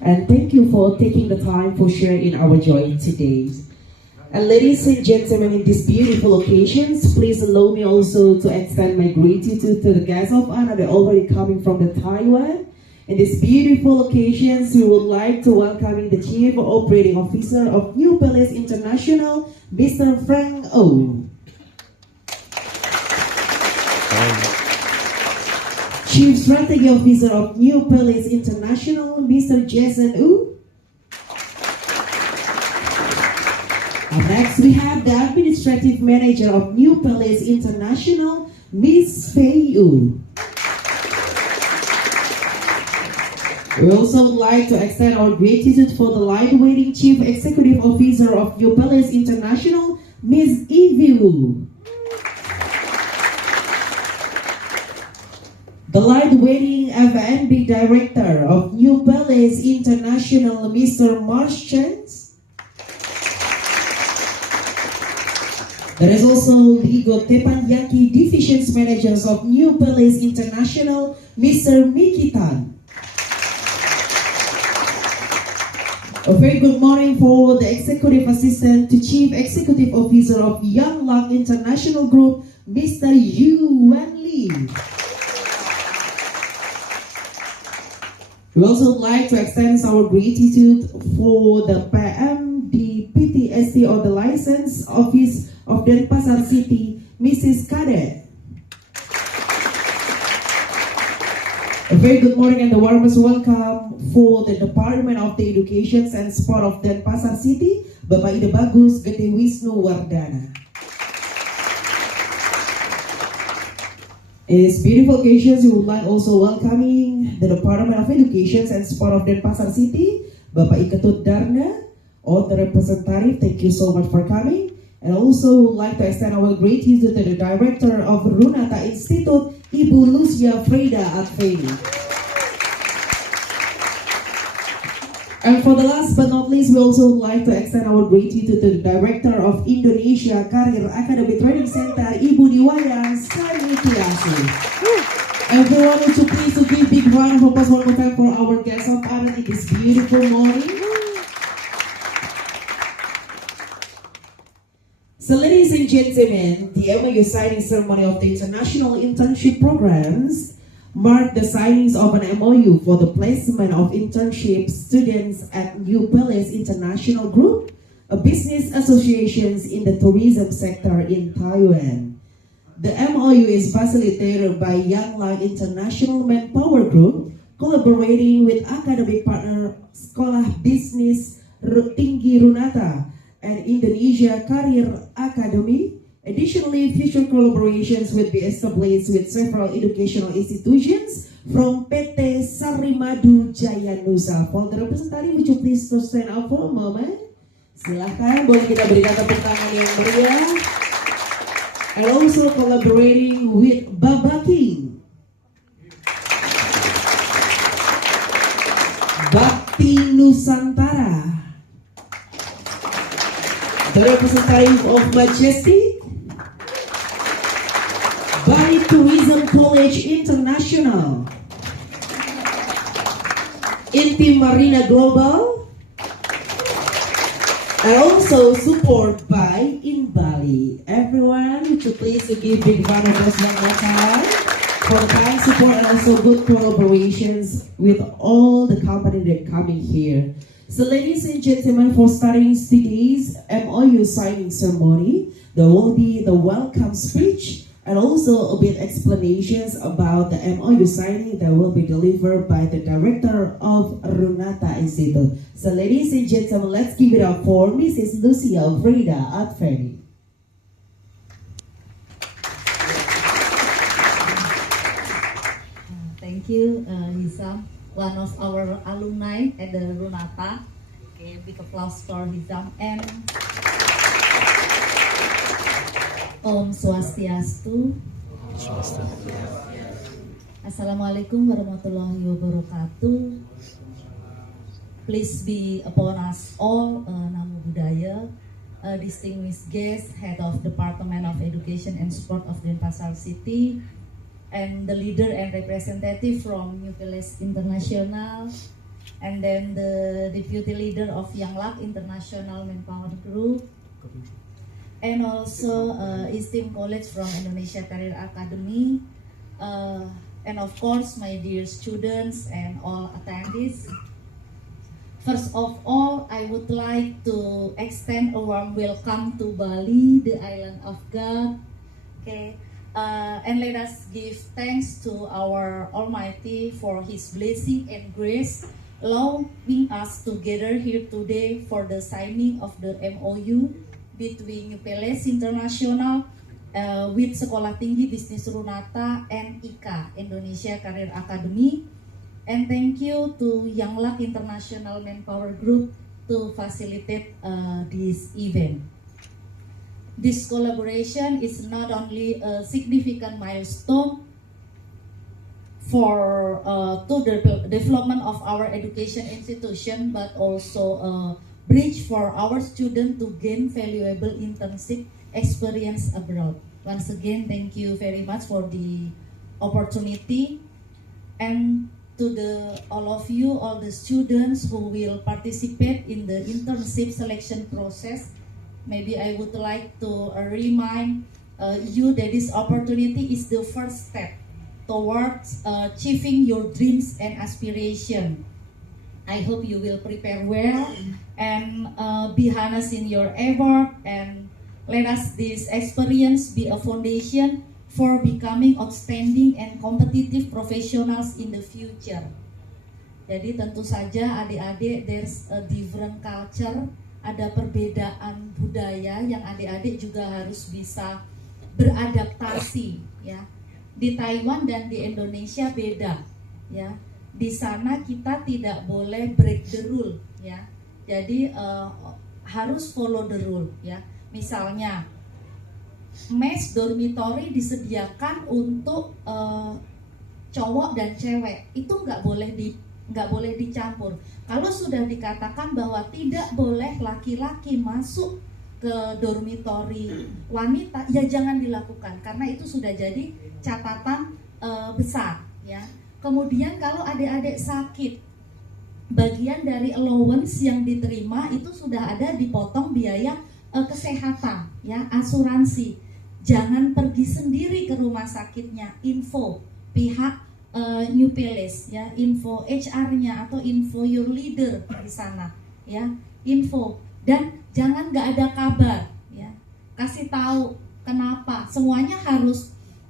and thank you for taking the time for sharing our joy today. And ladies and gentlemen, in these beautiful occasions, please allow me also to extend my gratitude to the guests of honor that are already coming from the Taiwan. In these beautiful occasions, we would like to welcome the Chief Operating Officer of New Palace International, Mr. Frank O. Chief Strategy Officer of New Palace International, Mr. Jason Wu. Next, we have the Administrative Manager of New Palace International, Ms. Fei Yu. We also would like to extend our gratitude for the light-weighting Chief Executive Officer of New Palace International, Ms. Evie Wu. The light-weighting F&B Director of New Palace International, Mr. Marsh Chance. There is also Ligo Teppanyaki Divisions Managers of New Palace International, Mr. Mickey Tan. A very good morning for the Executive Assistant to Chief Executive Officer of Young Lang International Group, Mr. Yu Wan Lee. We also would like to extend our gratitude for the PMDPTSD or the License Office of Denpasar City, Mrs. Kadet. A very good morning and the warmest welcome for the Department of the Education and Sport of Denpasar City, Bapak Ide Bagus Gede Wisnu Wardana. In this beautiful occasion, we would like also welcoming the Department of Education and Sport of Denpasar City, Bapak Iketut Darna, all the representative. Thank you so much for coming. And also would like to extend our gratitude to the Director of Runata Institute, Ibu Lucia Freda Adveni. And for the last but not least, we also would like to extend our gratitude to the Director of Indonesia Career Academy Training Center, Ibu Diwayan Sanitiasi. Everyone, would you please give big round of applause one more time for our guests of honor in this beautiful morning. So ladies and gentlemen, the MOU signing ceremony of the International Internship Programs marked the signings of an MOU for the placement of internship students at New Palace International Group, a business association in the tourism sector in Taiwan. The MOU is facilitated by Young Lang International Manpower Group, collaborating with academic partner Sekolah Bisnis Tinggi Runata and Indonesia Career Academy. Additionally, future collaborations will be established with several educational institutions from PT Sarimadu Jaya Nusa. For the representative, would you please stand up for a moment? Silahkan, boleh kita berikan tepuk tangan yang meriah. And also collaborating with Babaking, Bakti Nusantara, the representative of Majestic, Bali Tourism College International, Inti Marina Global, and also support by In Bali. Everyone, would you please give big round of applause one more time for the kind support and also good collaborations with all the companies that are coming here. So ladies and gentlemen, for starting today's MOU signing ceremony, there will be the welcome speech and also a bit explanations about the MOU signing that will be delivered by the Director of Runata Institute. So ladies and gentlemen, let's give it up for Mrs. Lucia Freda Adveni. Thank you, Hisam, one of our alumni at the Runata. Okay, big applause for Hisam. And Om Swastiastu. Assalamualaikum warahmatullahi wabarakatuh. Please be upon us all, Namo Buddhaya, distinguished guests, Head of Department of Education and Sport of Denpasar City, and the leader and representative from New Palace International, and then the deputy leader of Young Luck International Manpower Group, and also esteemed colleagues from Indonesia Career Academy, and of course my dear students and all attendees. First of all, I would like to extend a warm welcome to Bali, the island of God. Okay, and let us give thanks to our Almighty for His blessing and grace, allowing us to gather here today for the signing of the MOU between UPLS International with Sekolah Tinggi Bisnis Runata and ICA, Indonesia Career Academy. And thank you to Young Luck International Manpower Group to facilitate this event. This collaboration is not only a significant milestone for to the development of our education institution, but also a bridge for our students to gain valuable internship experience abroad. Once again, thank you very much for the opportunity, and to all of you, all the students who will participate in the internship selection process. Maybe I would like to remind you that this opportunity is the first step towards achieving your dreams and aspiration. I hope you will prepare well and be honest in your effort, and let us this experience be a foundation for becoming outstanding and competitive professionals in the future. Jadi tentu saja adik-adik, there's a different culture, ada perbedaan budaya yang adik-adik juga harus bisa beradaptasi ya. Di Taiwan dan di Indonesia beda ya. Di sana kita tidak boleh break the rule ya. Jadi harus follow the rule ya. Misalnya mes dormitory disediakan untuk cowok dan cewek, itu nggak boleh dicampur. Kalau sudah dikatakan bahwa tidak boleh laki-laki masuk ke dormitory wanita, ya jangan dilakukan karena itu sudah jadi catatan besar ya. Kemudian kalau adik-adik sakit, bagian dari allowance yang diterima itu sudah ada dipotong biaya kesehatan ya, asuransi. Jangan pergi sendiri ke rumah sakitnya, info pihak UPLS ya, info HR-nya atau info your leader di sana ya, info, dan jangan nggak ada kabar ya, kasih tahu kenapa, semuanya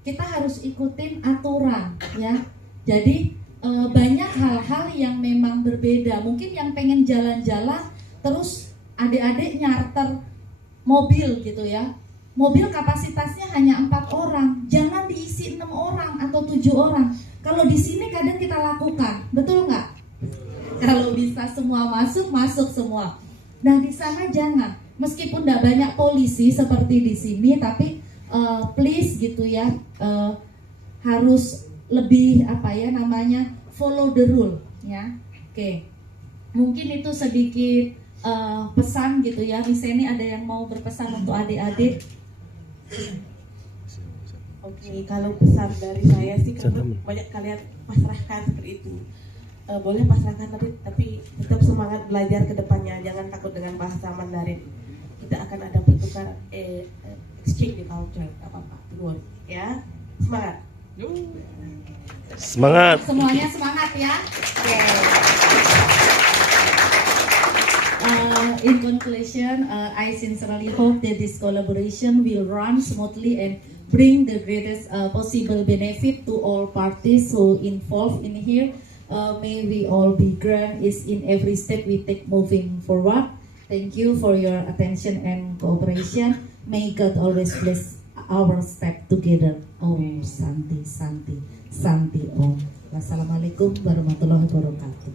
kita harus ikutin aturan ya. Jadi banyak hal-hal yang memang berbeda. Mungkin yang pengen jalan-jalan terus adik-adik nyarter mobil gitu ya, mobil kapasitasnya hanya 4 orang, jangan diisi 6 orang atau 7 orang. Kalau di sini kadang kita lakukan, betul nggak? Kalau bisa semua masuk semua. Nah di sana jangan, meskipun tidak banyak polisi seperti di sini, tapi please gitu ya, harus lebih follow the rule ya. Oke. Mungkin itu sedikit pesan gitu ya. Misalnya ini ada yang mau berpesan untuk adik-adik. Oke, kalau pesan dari saya sih, karena banyak kalian pasrahkan seperti itu, boleh pasrahkan tapi tetap semangat belajar ke depannya. Jangan takut dengan bahasa Mandarin. Kita akan ada pertukaran exchange di culture, apa-apa, don't ya. Semangat. Semangat. Semuanya semangat ya. Okay. In conclusion, I sincerely hope that this collaboration will run smoothly and bring the greatest possible benefit to all parties who involved in here. May we all be grand is in every step we take moving forward. Thank you for your attention and cooperation. May God always bless our step together. Om Santi Santi Santi Om. Wassalamualaikum warahmatullahi wabarakatuh.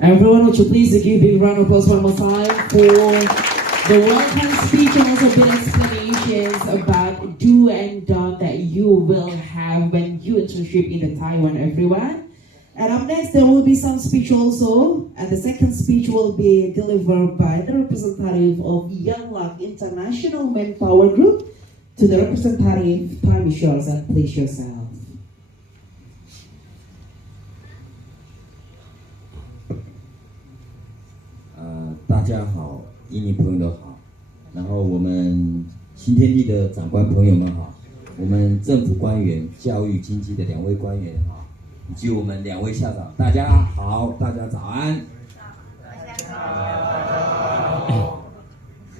Everyone, would you please give a big round of applause one more time for the welcome speech and also big explanations about do and don't that you will have when you internship in the Taiwan, everyone. And up next, there will be some speech also, and the second speech will be delivered by the representative of Young Luck International Manpower Group. To the representative, time is yours and please yourself. 家好，印尼朋友都好，然后我们新天地的长官朋友们好，我们政府官员、教育、经济的2位官员好，以及我们2位校长，大家好，大家早安。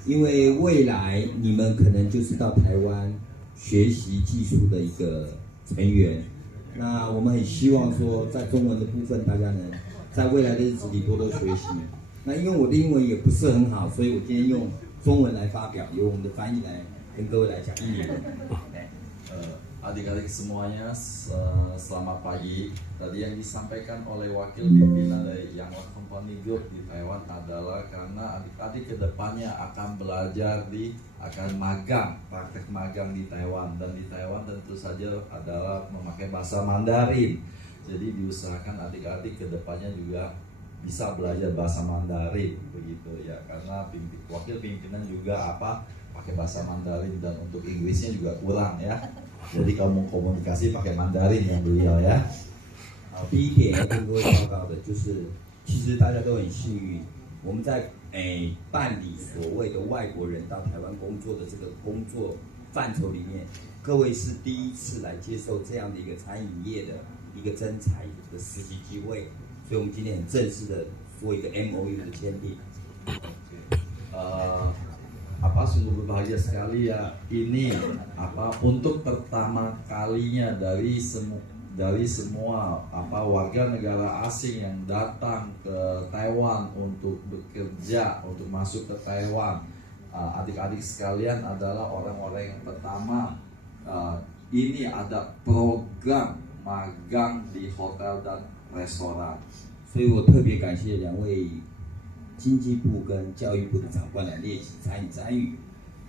因为未来你们可能就是到台湾学习技术的一个成员，那我们很希望说，在中文的部分，大家能在未来的日子里多多学习。那因为我的英文也不是很好，所以我今天用中文来发表，由我们的翻译来跟各位来讲印尼文。Adik-adik semuanya, selamat pagi. Tadi yang disampaikan oleh wakil pimpinan dari Yanglak Company Group di Taiwan adalah karena adik-adik kedepannya akan belajar akan magang, praktek magang di Taiwan, dan di Taiwan tentu saja adalah memakai bahasa Mandarin. Jadi diusahakan adik-adik kedepannya juga bisa belajar bahasa Mandarin begitu ya, karena wakil pimpinan juga pakai bahasa Mandarin, dan untuk Inggrisnya juga kurang ya. Jadi kalau mau komunikasi pakai Mandarin ya beliau ya. 第一点要跟各位报告的就是，其实大家都很幸运，我们在办理所谓的外国人到台湾工作的这个工作范畴里面，各位是第一次来接受这样的一个餐饮业的一个征才的实习机会，所以我们今天很正式的做一个 MOU 的签订。Sungguh berbahagia sekali ya, ini untuk pertama kalinya dari semua warga negara asing yang datang ke Taiwan untuk bekerja, untuk masuk ke Taiwan. Adik-adik sekalian adalah orang-orang yang pertama. Ini ada program magang di hotel dan restoran. 所以我特别感谢2位经济部跟教育部的长官来列席参与。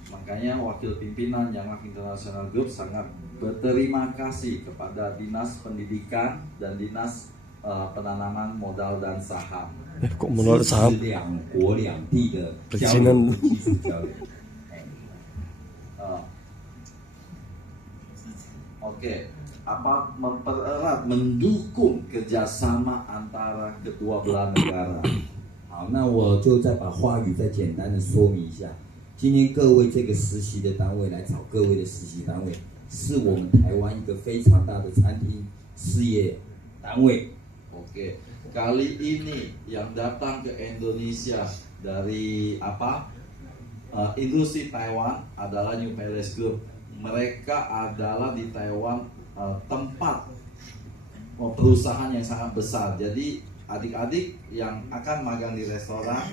Makanya wakil pimpinan Yanglak International Group sangat berterima kasih kepada Dinas Pendidikan dan Dinas Penanaman Modal dan Saham. Kok menolak saham? 2国2地的教育和技术交流。Oke, mempererat, mendukung kerjasama antara kedua belah negara. 好，那我就再把话语再简单的说明一下。今天各位这个实习的单位来找各位的实习单位，是我们台湾一个非常大的餐厅事业单位。Oke, kali ini yang datang ke Indonesia dari industri Taiwan adalah New Palace Group. Mereka adalah di Taiwan tempat perusahaan yang sangat besar. Jadi adik-adik yang akan magang di restoran,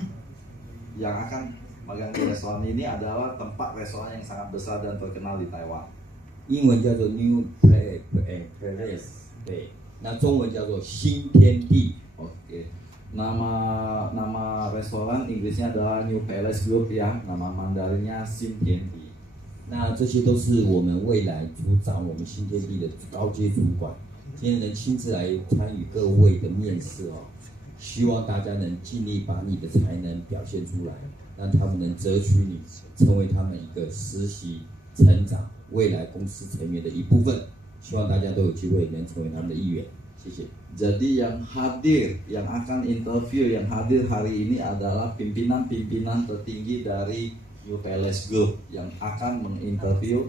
magang di restoran ini adalah tempat restoran yang sangat besar dan terkenal di Taiwan. 英文叫做 New Palace， 对，那中文叫做新天地。Oke, nama restoran Inggrisnya adalah New Palace Group ya, nama Mandarinnya Sin Tian Di. 那这些都是我们未来组长我们新天地的高阶主管，今天能亲自来参与各位的面试哦，希望大家能尽力把你的才能表现出来。 让他们能择取你，成为他们一个实习、成长、未来公司成员的一部分。希望大家都有机会能成为他们的一员。谢谢。 Jadi yang hadir, yang akan interview, yang hadir hari ini adalah pimpinan-pimpinan tertinggi dari New Palace Group yang akan menginterview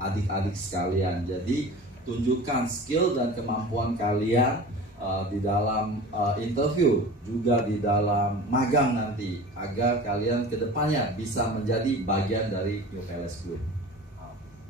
adik-adik sekalian. Jadi tunjukkan skill dan kemampuan kalian di dalam interview, juga di dalam magang nanti, agar kalian kedepannya bisa menjadi bagian dari New Palace Group.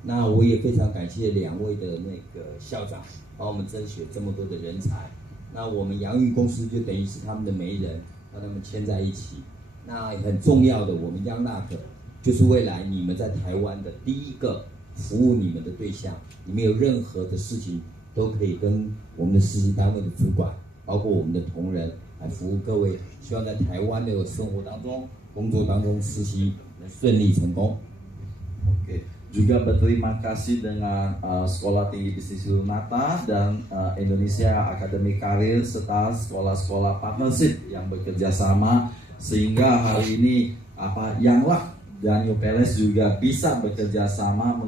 那我也非常感谢2位的那个校长，帮我们争取这么多的人才。那我们洋运公司就等于是他们的媒人，让他们牵在一起。那很重要的，我们央纳克就是未来你们在台湾的第一个服务你们的对象。你们有任何的事情， 都可以跟我们的实习单位的主管，包括我们的同仁来服务各位。希望在台湾的生活当中、工作当中实习能顺利成功。Oke, juga berterima kasih dengan Sekolah Tinggi Bisnis Yunata dan Indonesia Academy Career serta sekolah-sekolah partnership yang bekerja sama sehingga hari ini Yanglak dan New Palace juga bisa bekerja sama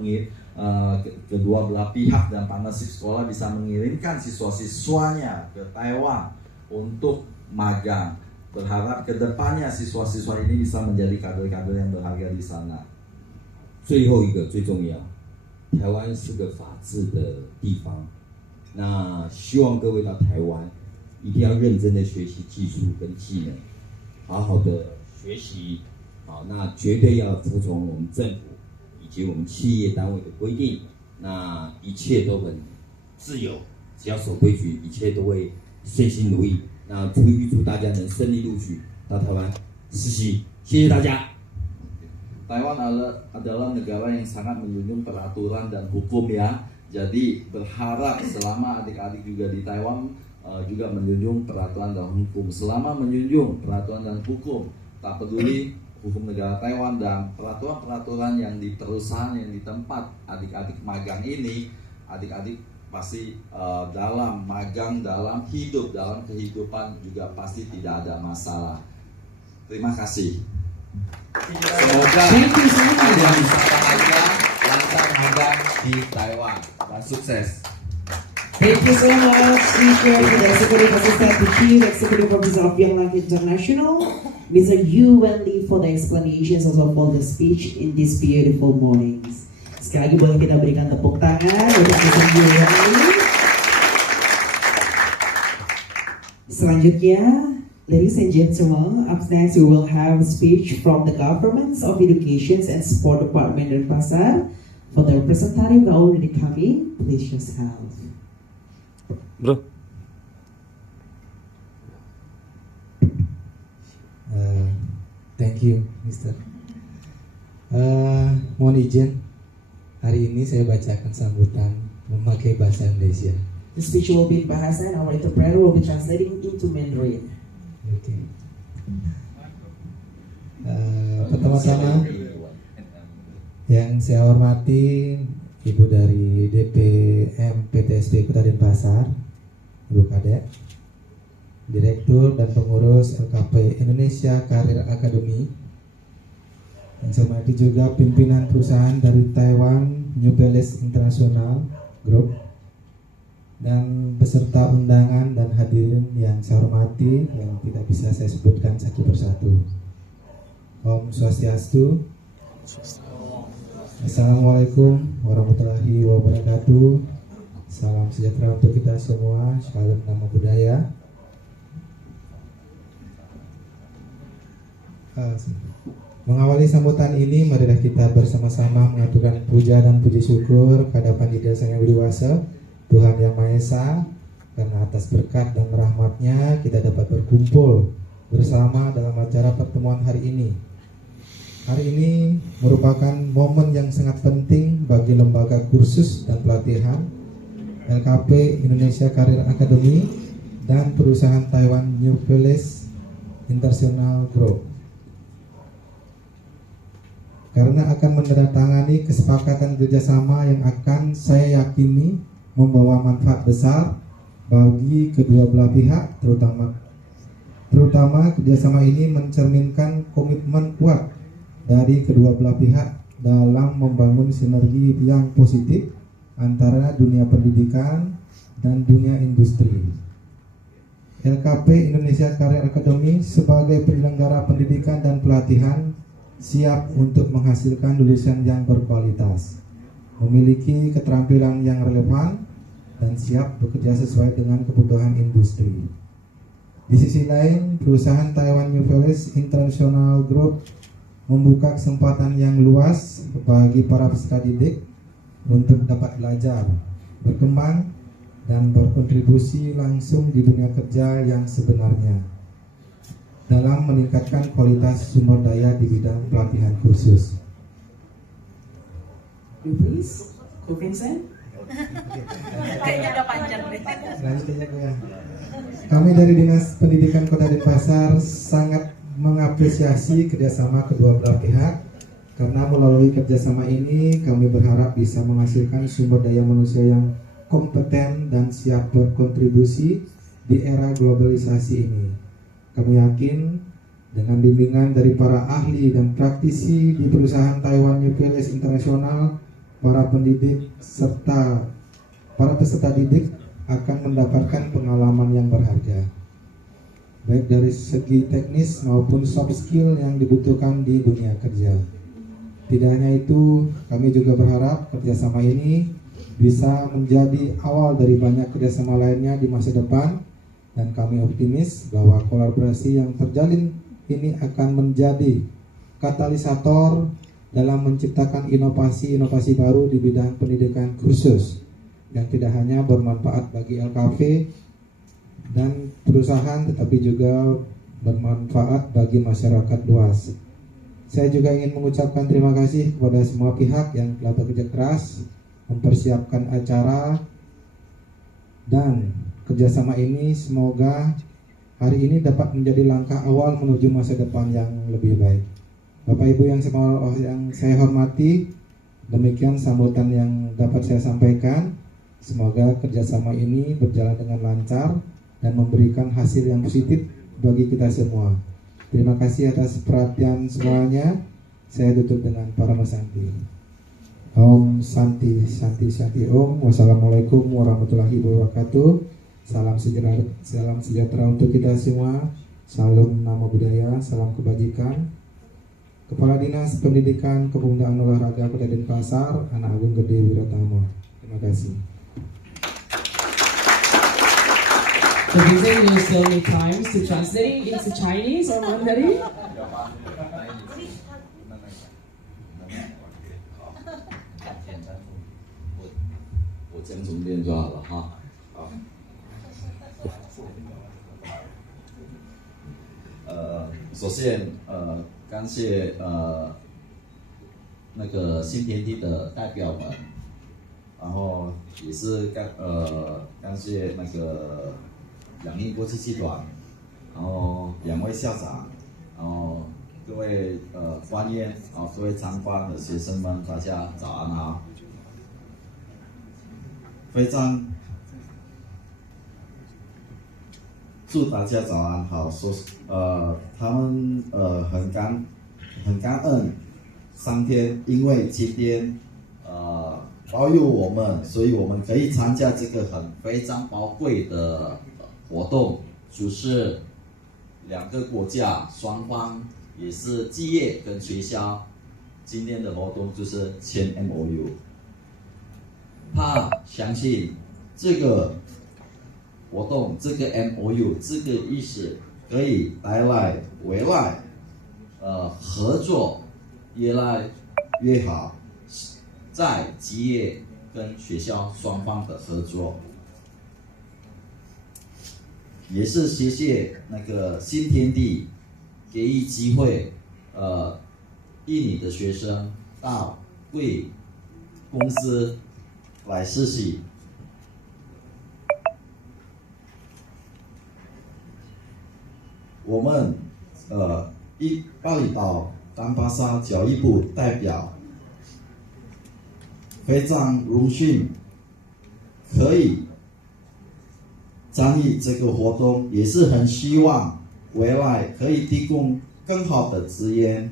kedua belah pihak dan partnership sekolah bisa mengirimkan siswa-siswanya ke Taiwan untuk magang. berharap kedepannya siswa-siswa ini bisa menjadi kader-kader yang berharga di sana. 最后一个最重要，台湾是个法治的地方，那希望各位到台湾一定要认真的学习技术跟技能，好好的学习，好，那绝对要服从我们政府以及我们企业单位的规定，那一切都很自由，只要守规矩，一切都会顺心如意。那预祝大家能顺利录取到台湾实习，谢谢大家。 Taiwan adalah negara yang sangat menjunjung peraturan dan hukum ya. Jadi berharap selama adik-adik juga di Taiwan juga menjunjung peraturan dan hukum. Selama menjunjung peraturan dan hukum, tak peduli hukum negara Taiwan dan peraturan-peraturan yang di perusahaan yang di tempat adik-adik magang ini, adik-adik pasti dalam magang, dalam hidup, dalam kehidupan juga pasti tidak ada masalah. Terima kasih. Semoga Thank you so much. kalian bisa bahagia lancar magang di Taiwan dan sukses. Thank you so much, Speaker, to the Executive Assistant to Chief Executive Officer of Young Life International, Mr. Yu Wenli, for the explanations of all the speech in these beautiful mornings. Sekali lagi boleh kita berikan tepuk tangan untuk Mr. Yu Wenli. Selanjutnya, ladies and gentlemen, up next we will have a speech from the Governments of Education and Sport Department Denpasar. For the representative that already coming, please just have. Bro. Thank you, Mr. Mohon izin, hari ini saya bacakan sambutan memakai bahasa Indonesia. The speech will be in Bahasa and our interpreter will be translating into Mandarin. Oke. Pertama-tama yang saya hormati Ibu dari DPM PTSD Kota Denpasar, Ibu Kadek, Direktur dan Pengurus LKP Indonesia Career Academy. Yang saya hormati juga pimpinan perusahaan dari Taiwan New Balance International Group dan beserta undangan dan hadirin yang saya hormati yang tidak bisa saya sebutkan satu persatu. Om Swastiastu. Assalamualaikum warahmatullahi wabarakatuh. Salam sejahtera untuk kita semua. Salam nama budaya. Mengawali sambutan ini, marilah kita bersama-sama mengaturkan puja dan puji syukur kehadapan Ida Sang Yang Widiwasa, Tuhan Yang Maha Esa, karena atas berkat dan rahmat-Nya kita dapat berkumpul bersama dalam acara pertemuan hari ini. Hari ini merupakan momen yang sangat penting bagi lembaga kursus dan pelatihan LKP Indonesia Career Academy dan perusahaan Taiwan New Balance International Group, karena akan menandatangani kesepakatan kerjasama yang akan saya yakini membawa manfaat besar bagi kedua belah pihak, terutama kerjasama ini mencerminkan komitmen kuat dari kedua belah pihak dalam membangun sinergi yang positif antara dunia pendidikan dan dunia industri. LKP Indonesia Career Academy sebagai penyelenggara pendidikan dan pelatihan siap untuk menghasilkan lulusan yang berkualitas, memiliki keterampilan yang relevan, dan siap bekerja sesuai dengan kebutuhan industri. Di sisi lain, perusahaan Taiwan New Balance International Group membuka kesempatan yang luas bagi para peserta didik untuk dapat belajar, berkembang, dan berkontribusi langsung di dunia kerja yang sebenarnya dalam meningkatkan kualitas sumber daya di bidang pelatihan khusus. Please, Ko Vincent. Kayaknya udah panjang deh. Selanjutnya ya. Kami dari Dinas Pendidikan Kota Denpasar sangat mengapresiasi kerjasama kedua belah pihak, karena melalui kerjasama ini kami berharap bisa menghasilkan sumber daya manusia yang kompeten dan siap berkontribusi di era globalisasi ini. Kami yakin dengan bimbingan dari para ahli dan praktisi di perusahaan Taiwan New Balance International, para pendidik serta para peserta didik akan mendapatkan pengalaman yang berharga. baik dari segi teknis maupun soft skill yang dibutuhkan di dunia kerja. Tidak hanya itu, kami juga berharap kerjasama ini bisa menjadi awal dari banyak kerjasama lainnya di masa depan, dan kami optimis bahwa kolaborasi yang terjalin ini akan menjadi katalisator dalam menciptakan inovasi-inovasi baru di bidang pendidikan khusus yang tidak hanya bermanfaat bagi LKV dan perusahaan, tetapi juga bermanfaat bagi masyarakat luas. Saya juga ingin mengucapkan terima kasih kepada semua pihak yang telah bekerja keras mempersiapkan acara, dan kerjasama ini semoga hari ini dapat menjadi langkah awal menuju masa depan yang lebih baik. Bapak Ibu yang saya hormati, demikian sambutan yang dapat saya sampaikan. Semoga kerjasama ini berjalan dengan lancar dan memberikan hasil yang positif bagi kita semua. Terima kasih atas perhatian semuanya. Saya tutup dengan Parama Santi. Om Santi Santi Santi Om. Wassalamualaikum warahmatullahi wabarakatuh. Salam sejahtera untuk kita semua. Salam nama budaya, salam kebajikan. Kepala Dinas Pendidikan Kepemudaan Olahraga Kota Denpasar, Anak Agung Gede Wiratama. Terima kasih. So Vincent, you still need time to translate into Chinese or Mandarin? 我讲重点就好了哈。好。首先感谢那个新天地的代表们，然后也是感谢那个两印国际集团，然后两位校长，然后各位官员，各位参观的学生们，大家早安好。非常祝大家早安好。他们很感恩上天，因为今天保佑我们，所以我们可以参加这个非常宝贵的活动，就是两个国家双方也是企业跟学校，今天的活动就是签 MOU。他相信这个活动，这个 MOU 这个意思可以带来未来合作越来越好，在企业跟学校双方的合作。也是谢谢那个新天地给予机会印尼的学生到贵公司来实习。我们巴厘岛丹巴萨教育部代表非常荣幸可以参与这个活动，也是很希望未来可以提供更好的资源，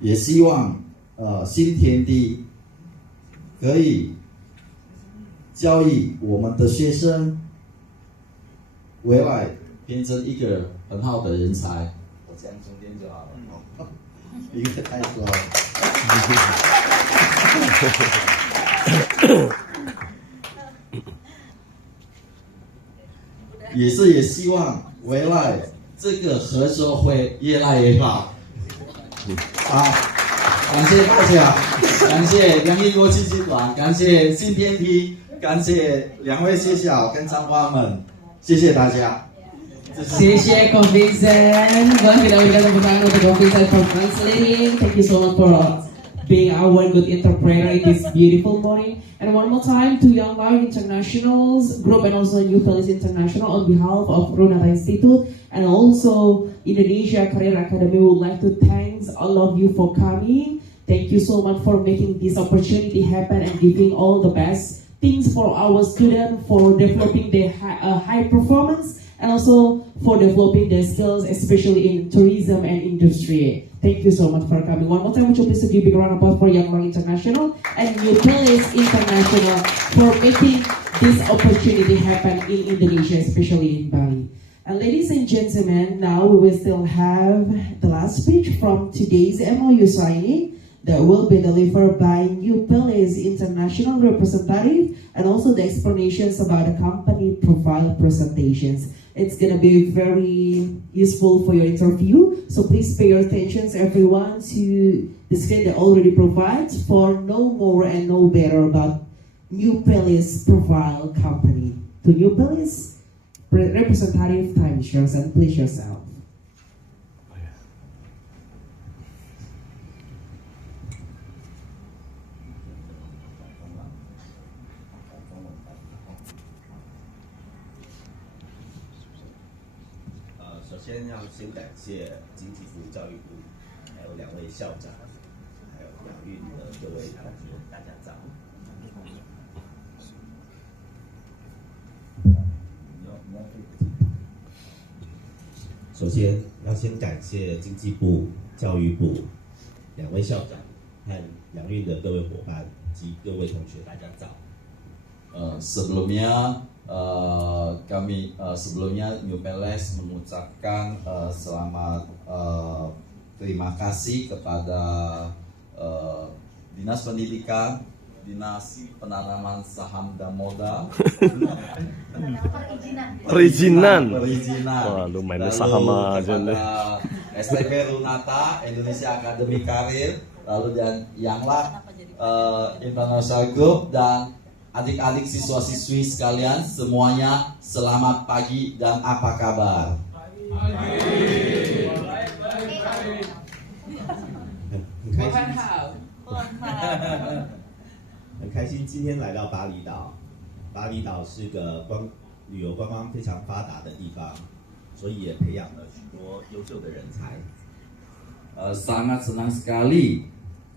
也希望新天地可以教育我们的学生，未来变成一个很好的人才。我讲重点就好了，因为太多了。也希望未来这个合作会越来越好。好，感谢大家，感谢两印国际集团，感谢新天地，感谢两位学校跟长官们，谢谢大家。谢谢 Ko Vincent. Boleh kita berikan tepuk tangan untuk Ko Vincent for translating. Thank you so much for being our good interpreter in this beautiful morning. And one more time to Young Lion Internationals Group and also New Police International on behalf of Runata Institute and also Indonesia Career Academy, we would like to thank all of you for coming. Thank you so much for making this opportunity happen and giving all the best things for our students for developing their high performance and also for developing their skills, especially in tourism and industry. Thank you so much for coming. One more time, would you please give a big round of applause for Young Lion International and New Police International for making this opportunity happen in Indonesia, especially in Bali. And ladies and gentlemen, now we will still have the last speech from today's MOU signing that will be delivered by New Palace International representative, and also the explanations about the company profile presentations. It's gonna be very useful for your interview, so please pay your attention, everyone, to the screen that already provides for know more and know better about New Palace profile company. To New Palace representative, time is yours, and please yourself.首先要先感谢经济部、教育部，还有2位校长，还有养育的各位同学，大家早。首先要先感谢经济部、教育部2位校长和养育的各位伙伴及各位同学，大家早。Sebelumnya sebelumnya New Palace mengucapkan selamat terima kasih kepada Dinas Pendidikan, Dinas Penanaman Saham dan Modal, Perizinan. Perizinan. Waduh, main Lalu saham aja nih. kepada STP Runata, Indonesia Academy Career, lalu dan Yangla International Group, dan adik-adik siswa-siswi sekalian, semuanya selamat pagi dan apa kabar? 很开心今天来到巴厘岛。巴厘岛是个旅游观光非常发达的地方，所以也培养了许多优秀的人才。Sangat senang sekali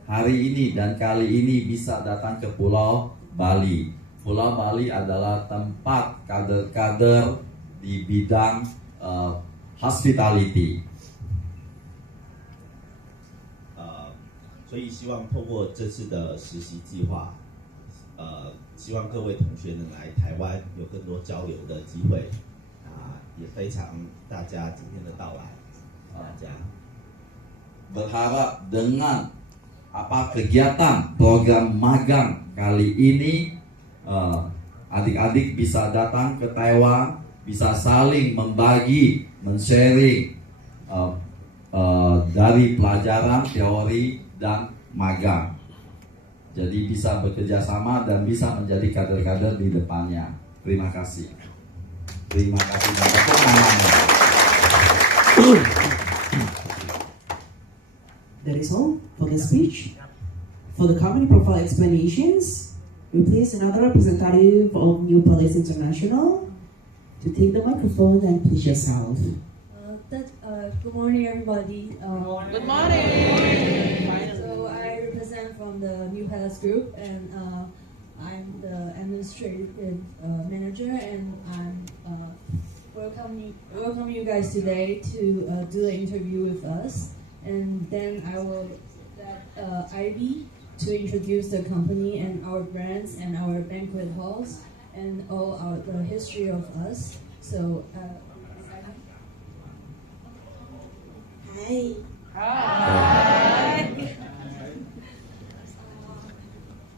hari ini dan kali ini bisa datang ke Pulau Bali. Pulau Bali adalah tempat kader-kader di bidang hospitality. 所以希望透过这次的实习计划，希望各位同学能来台湾有更多交流的机会。也非常大家今天的到来，大家。Berharap dengan kegiatan program magang kali ini, adik-adik bisa datang ke Taiwan, bisa saling membagi, men-sharing dari pelajaran teori dan magang. Jadi bisa bekerja sama dan bisa menjadi kader-kader di depannya. Terima kasih. Terima kasih dan tepuk tangannya. That is all for the speech. For the company profile explanations, we please another representative of New Palace International to take the microphone and please yourself. Good morning, everybody. Good morning. So I represent from the New Palace Group, and I'm the administrative manager, and I'm welcome you guys today to do the interview with us. And then I will let Ivy to introduce the company and our brands and our banquet halls and all the history of us. So. Hai.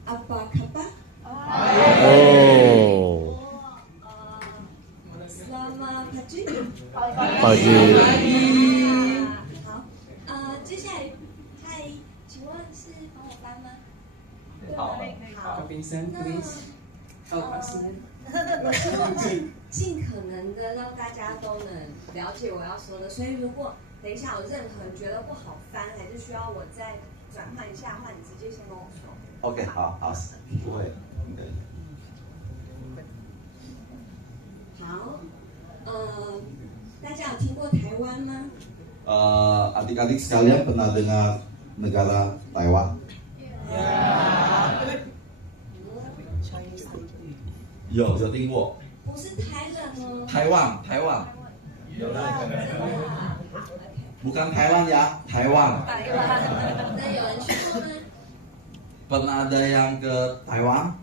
Apa kabar? Oh. Selamat pagi. Pagi. 好，接下来，嗨，请问是帮我翻吗？好。好。Vincent, please. 我希望尽可能的让大家都能了解我要说的，所以如果等一下有任何人觉得不好翻，还是需要我再转换一下的话，你直接先跟我说。OK， 好，不会，好，大家有听过台湾吗？Adik-adik sekalian pernah dengar negara Taiwan? 有听过。不是台人哦。台湾。Bukan Thailand ya, Taiwan. 那有人去过吗？ Pernah ada yang ke Taiwan?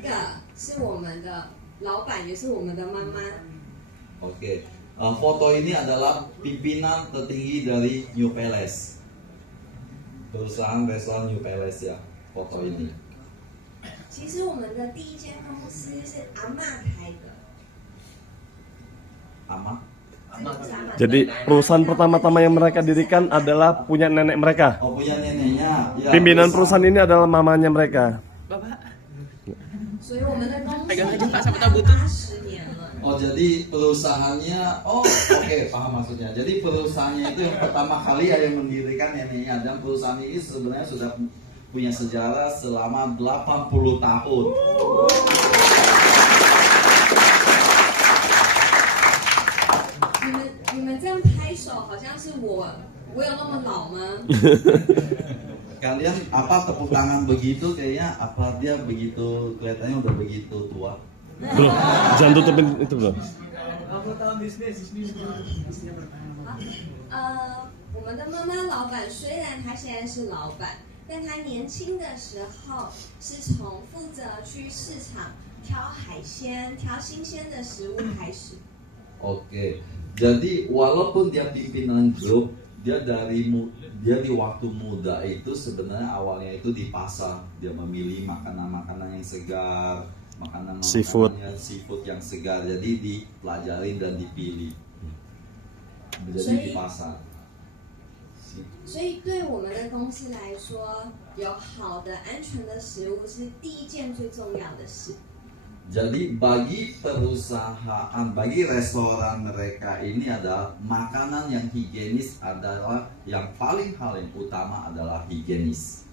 个是我们的老板，也是我们的妈妈。 Oke, foto ini adalah pimpinan tertinggi dari New Palace. Perusahaan restoran New Palace ya, foto ini. 其实我们的第一间公司是阿嬷开的， Ama? 这个是阿嬷。 Jadi perusahaan pertama-tama yang mereka dirikan adalah punya nenek mereka. Oh, punya neneknya. Ya, Pimpinan perusahaan ini adalah mamanya mereka. 所以我们的公司已经80年了。 Oh, jadi perusahaannya, oke, paham maksudnya. Jadi perusahaannya itu yang pertama kali yang mendirikan neneknya, dan perusahaan ini sebenarnya sudah punya sejarah selama 80 tahun. 你们这样拍手，好像是我有那么老吗？ Kalian apa tepuk tangan begitu kayaknya apa dia begitu kelihatannya udah begitu tua. Bro, jangan tutupin itu bro. 我们的妈妈老板虽然她现在是老板，但她年轻的时候是从负责去市场挑海鲜、挑新鲜的食物开始。 Oke, jadi walaupun dia pimpinan grup, dia di waktu muda itu sebenarnya awalnya itu di pasar, dia memilih makanan-makanan yang segar, makanan Seafood. seafood yang segar, jadi dipelajari dan dipilih. Jadi di pasar. 所以对我们的公司来说，有好的、安全的食物是第一件最重要的事。 Jadi bagi perusahaan, bagi restoran mereka ini adalah makanan yang higienis adalah yang paling hal yang utama adalah higienis.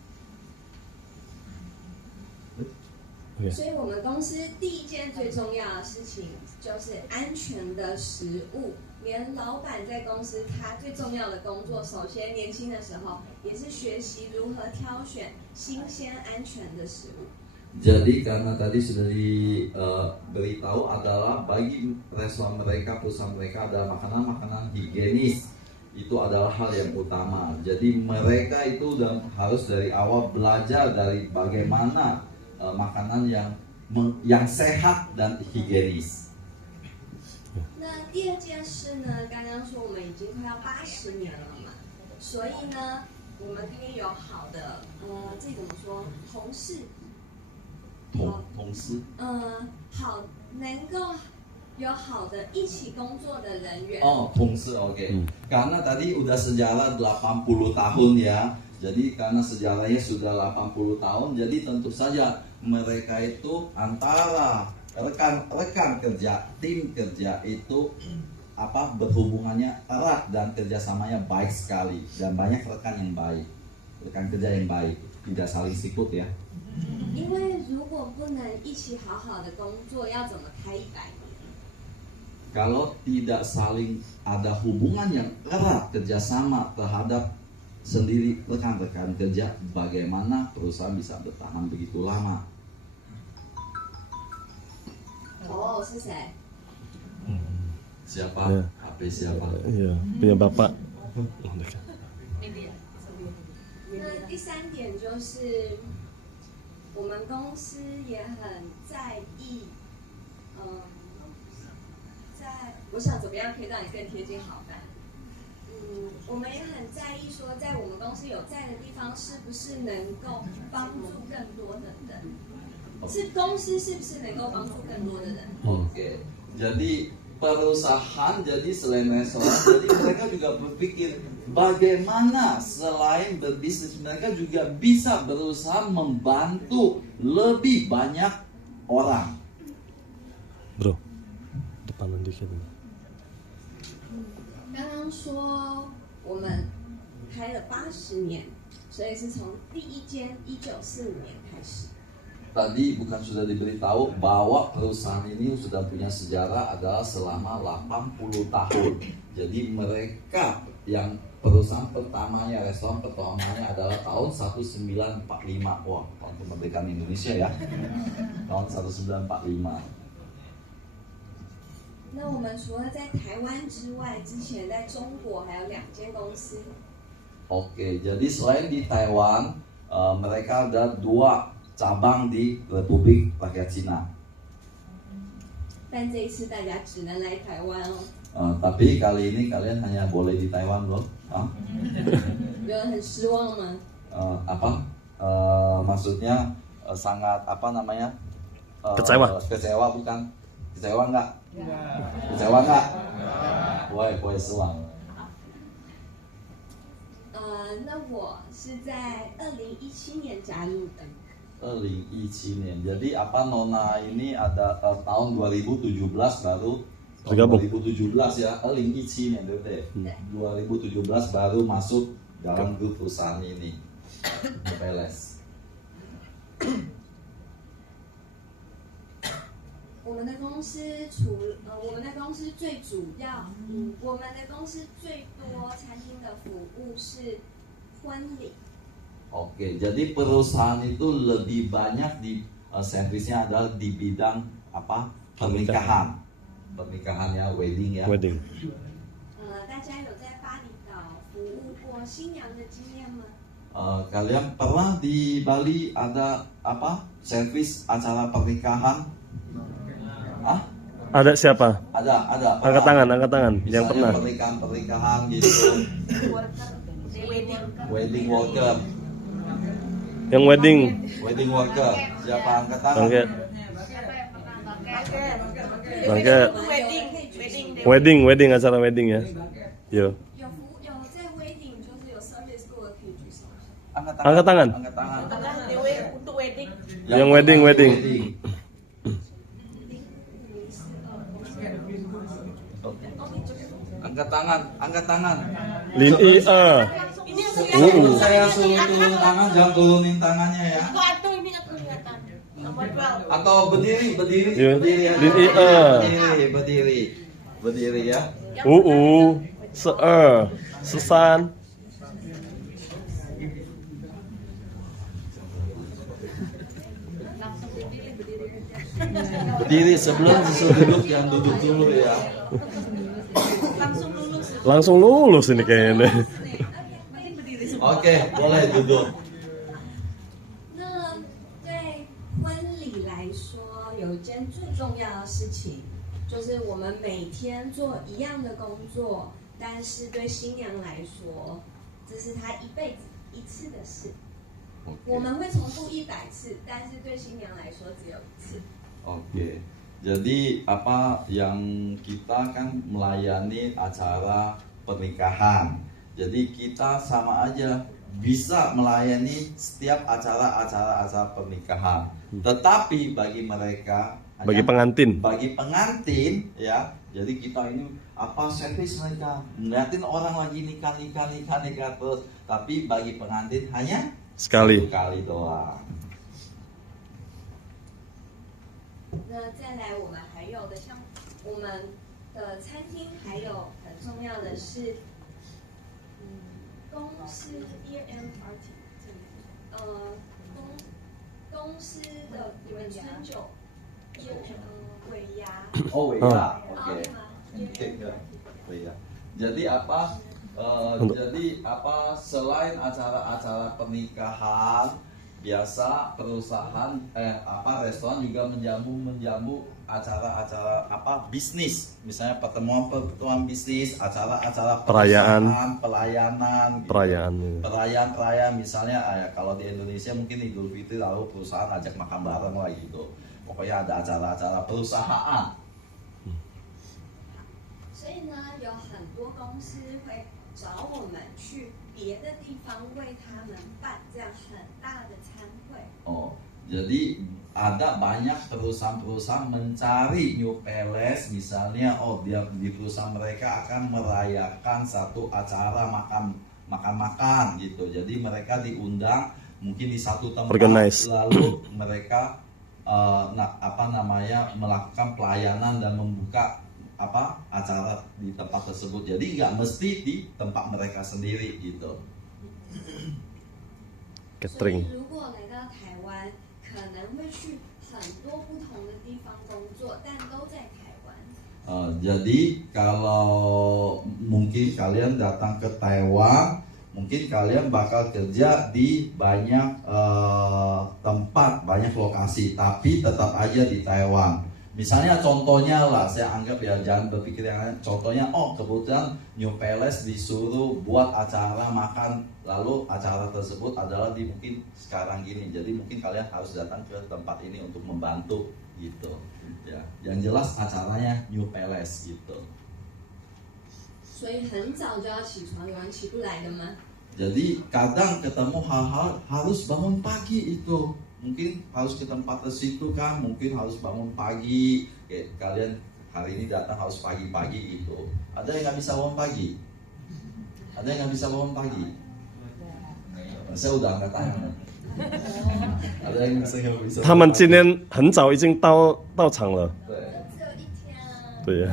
所以我们公司第一件最重要的事情就是安全的食物。连老板在公司他最重要的工作，首先年轻的时候也是学习如何挑选新鲜安全的食物。 Jadi karena tadi sudah diberitahu adalah bagi restoran mereka, perusahaan mereka adalah makanan-makanan higienis. Itu adalah hal yang utama. Jadi mereka itu harus dari awal belajar dari bagaimana makanan yang sehat dan higienis. 那第二件事呢？刚刚说我们已经快要80年了嘛，所以呢，我们可以有好的这怎么说？同事。 同事，好，能够有好的一起工作的人员。 Oh, 同事, oke. Karena tadi udah sejarah 80 tahun ya. Jadi karena sejarahnya sudah 80 tahun, jadi tentu saja mereka itu antara rekan kerja, tim kerja itu berhubungannya erat dan kerjasamanya baik sekali, dan banyak rekan kerja yang baik, tidak saling sikut ya. 因为如果不能一起好好的工作，要怎么开100年？ Kalau tidak saling ada hubungan yang erat kerjasama terhadap sendiri rekan-rekan kerja, bagaimana perusahaan bisa bertahan begitu lama? 哦，是谁？ Siapa? Ya. HP siapa? Iya, punya bapak. 那第三点就是我们公司也很在意，我想怎么样可以让你更贴近好感。我们也很在意说，在我们公司有在的地方，是不是能够帮助更多的人？是公司是不是能够帮助更多的人？ Oke, jadi perusahaan, jadi selain restoran, jadi mereka juga berpikir bagaimana selain berbisnis mereka juga bisa berusaha membantu lebih banyak orang. Bro, depanan dikit. 刚刚说我们开了80年，所以是从第一间1945年开始。 Tadi bukan sudah diberitahu bahwa perusahaan ini sudah punya sejarah adalah selama 80 tahun. Jadi mereka yang perusahaan pertamanya, restoran pertamanya adalah tahun 1945. Wah, tahun kemerdekaan Indonesia ya. Tahun 1945. 那我们除了在台湾之外，之前在中国还有2间公司。 Oke, jadi selain di Taiwan, mereka ada 2 cabang di Republik Rakyat Cina. 但这一次大家只能来台湾哦。 Tapi kali ini kalian hanya boleh di Taiwan loh. 有人很失望吗？ Apa? Maksudnya sangat apa namanya? Kecewa. Kecewa bukan? Kecewa nggak? Kecewa nggak? 不会失望。那我是在2017年加入的。 2017 年. Jadi apa Nona ini ada tahun 2017 baru Bergabung. 2017 ya, 2017 年对不对？ 2017 baru masuk dalam grup perusahaan ini. PLS. 我们的公司我们的公司最主要，我们的公司最多餐厅的服务是婚礼。 Oke, jadi perusahaan itu lebih banyak di servisnya adalah di bidang apa? Pernikahan. Pernikahan ya, wedding ya. Wedding. 大家有在巴厘岛服务过新娘的经验吗？ Kalian pernah di Bali ada apa? Servis acara pernikahan? Ada siapa? Ada. Angkat tangan yang Misalnya pernah. pernikahan gitu. Wedding worker. Yang wedding. Wedding worker. Siapa angkat tangan? Bangket. Wedding. Wedding acara wedding ya. Yo. 有在 wedding 就是有 service 过的可以举手。 Angkat tangan. Untuk wedding. Yang wedding. Angkat tangan. Lin I A. Saya suruh turun tangan, jangan turunin tangannya ya. Atau ini kelihatan. Nomor 12. Atau berdiri Iya. ya. Lin I A. Berdiri ya. Seer. Susan. Berdiri sebelum disuruh duduk, jangan duduk dulu ya. Langsung lulus ini kayaknya. Oke, boleh duduk. 那对婚礼来说，有一件最重要的事情，就是我们每天做一样的工作，但是对新娘来说，这是她一辈子一次的事。我们会重复100次，但是对新娘来说只有1次。 Oke. Jadi apa yang kita kan melayani acara pernikahan. Jadi kita sama aja bisa melayani setiap acara pernikahan. Tetapi bagi mereka Bagi pengantin. Bagi pengantin ya. Jadi kita ini apa servis mereka ngeliatin orang lagi nikah terus. Tapi bagi pengantin hanya Sekali. sekali doang. 那再来，我们还有的像我们的餐厅，还有很重要的是，公司 year-end party，公司的你们春酒，尾牙。Oh iya, oke. Iya. Jadi apa? Jadi apa? Selain acara-acara pernikahan, biasa perusahaan restoran juga menjamu acara-acara apa bisnis, misalnya pertemuan bisnis, acara-acara Perayaan. pelayanan, gitu. perayaan misalnya kalau di Indonesia mungkin Idul Fitri lalu perusahaan ajak makan bareng lah gitu. Pokoknya ada acara-acara perusahaan. 所以呢，有很多公司会找我们去别的地方为他们办这样很大的餐会。 Oh, jadi ada banyak perusahaan-perusahaan mencari New Palace misalnya, dia di perusahaan mereka akan merayakan satu acara makan gitu. Jadi mereka diundang mungkin di satu tempat, Organize. lalu mereka melakukan pelayanan dan membuka acara di tempat tersebut. Jadi nggak mesti di tempat mereka sendiri gitu. 所以如果来到台湾，可能会去很多不同的地方工作，但都在台湾。Jadi kalau mungkin kalian datang ke Taiwan, mungkin kalian bakal kerja di banyak tempat, banyak lokasi, tapi tetap aja di Taiwan. Misalnya contohnya lah, saya anggap ya, jangan berpikir yang lain. Contohnya, kebetulan New Palace disuruh buat acara makan, lalu acara tersebut adalah di mungkin sekarang gini. Jadi mungkin kalian harus datang ke tempat ini untuk membantu gitu. Ya, yang jelas acaranya New Palace gitu. 所以很早就要起床，有人起不来的吗？ Jadi kadang ketemu hal-hal harus bangun pagi itu. Mungkin harus ke tempat ke situ kan, mungkin harus bangun pagi. Kayak kalian hari ini datang harus pagi-pagi gitu. Ada yang nggak bisa bangun pagi? Ada yang nggak bisa bangun pagi? Saya udah angkat tangan. Ada yang saya nggak bisa. 他们今天很早已经到场了。 对呀。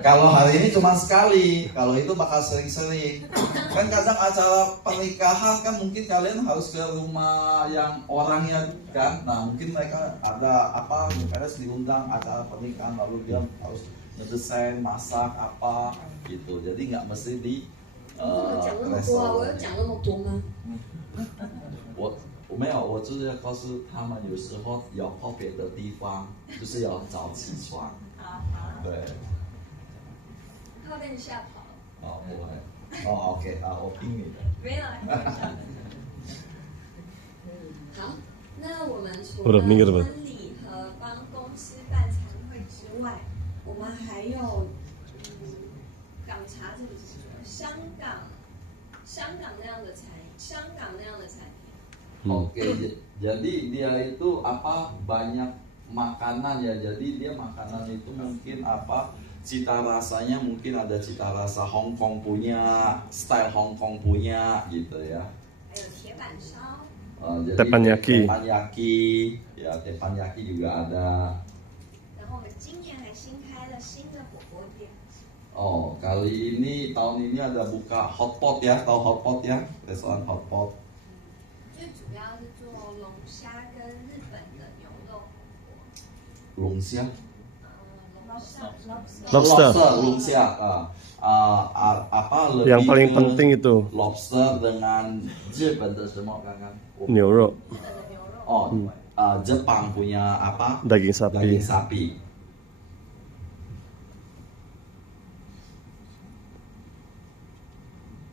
Kalau hari ini cuma sekali, kalau itu bakal sering-sering. Kan kadang acara pernikahan kan mungkin kalian harus ke rumah yang orangnya kan. Nah mungkin mereka ada apa, harus diundang acara pernikahan, lalu dia harus ngedesain, masak apa gitu. Jadi nggak mesti di 讲那么多啊，我有讲那么多吗？我没有，我就是要告诉他们，有时候有特别的地方，就是要早起床。对。他会被你吓跑。不会。OK 我听你的。没有。好，那我们除了婚礼和帮公司办餐会之外，我们还有港茶，这个是什么？香港那样的餐饮，香港那样的餐饮。 Oke, jadi dia itu apa, banyak makanan ya. Jadi dia makanan itu mungkin apa, cita rasanya mungkin ada cita rasa Hong Kong punya, style Hong Kong punya gitu ya. 还有铁板烧。 jadi Teppanyaki. Teppanyaki, ya teppanyaki juga ada. 然后我们今年还新开了新的火锅店。 kali ini tahun ini ada buka hotpot ya, tahu hotpot ya, restoran hotpot. 最主要是做龙虾跟日本的牛肉火锅。龙虾。Lobster. Lobster. Apa lebih Yang paling penting itu lobster dengan Jepang的什么刚刚？牛肉。Jepang punya apa? Daging sapi. Daging sapi.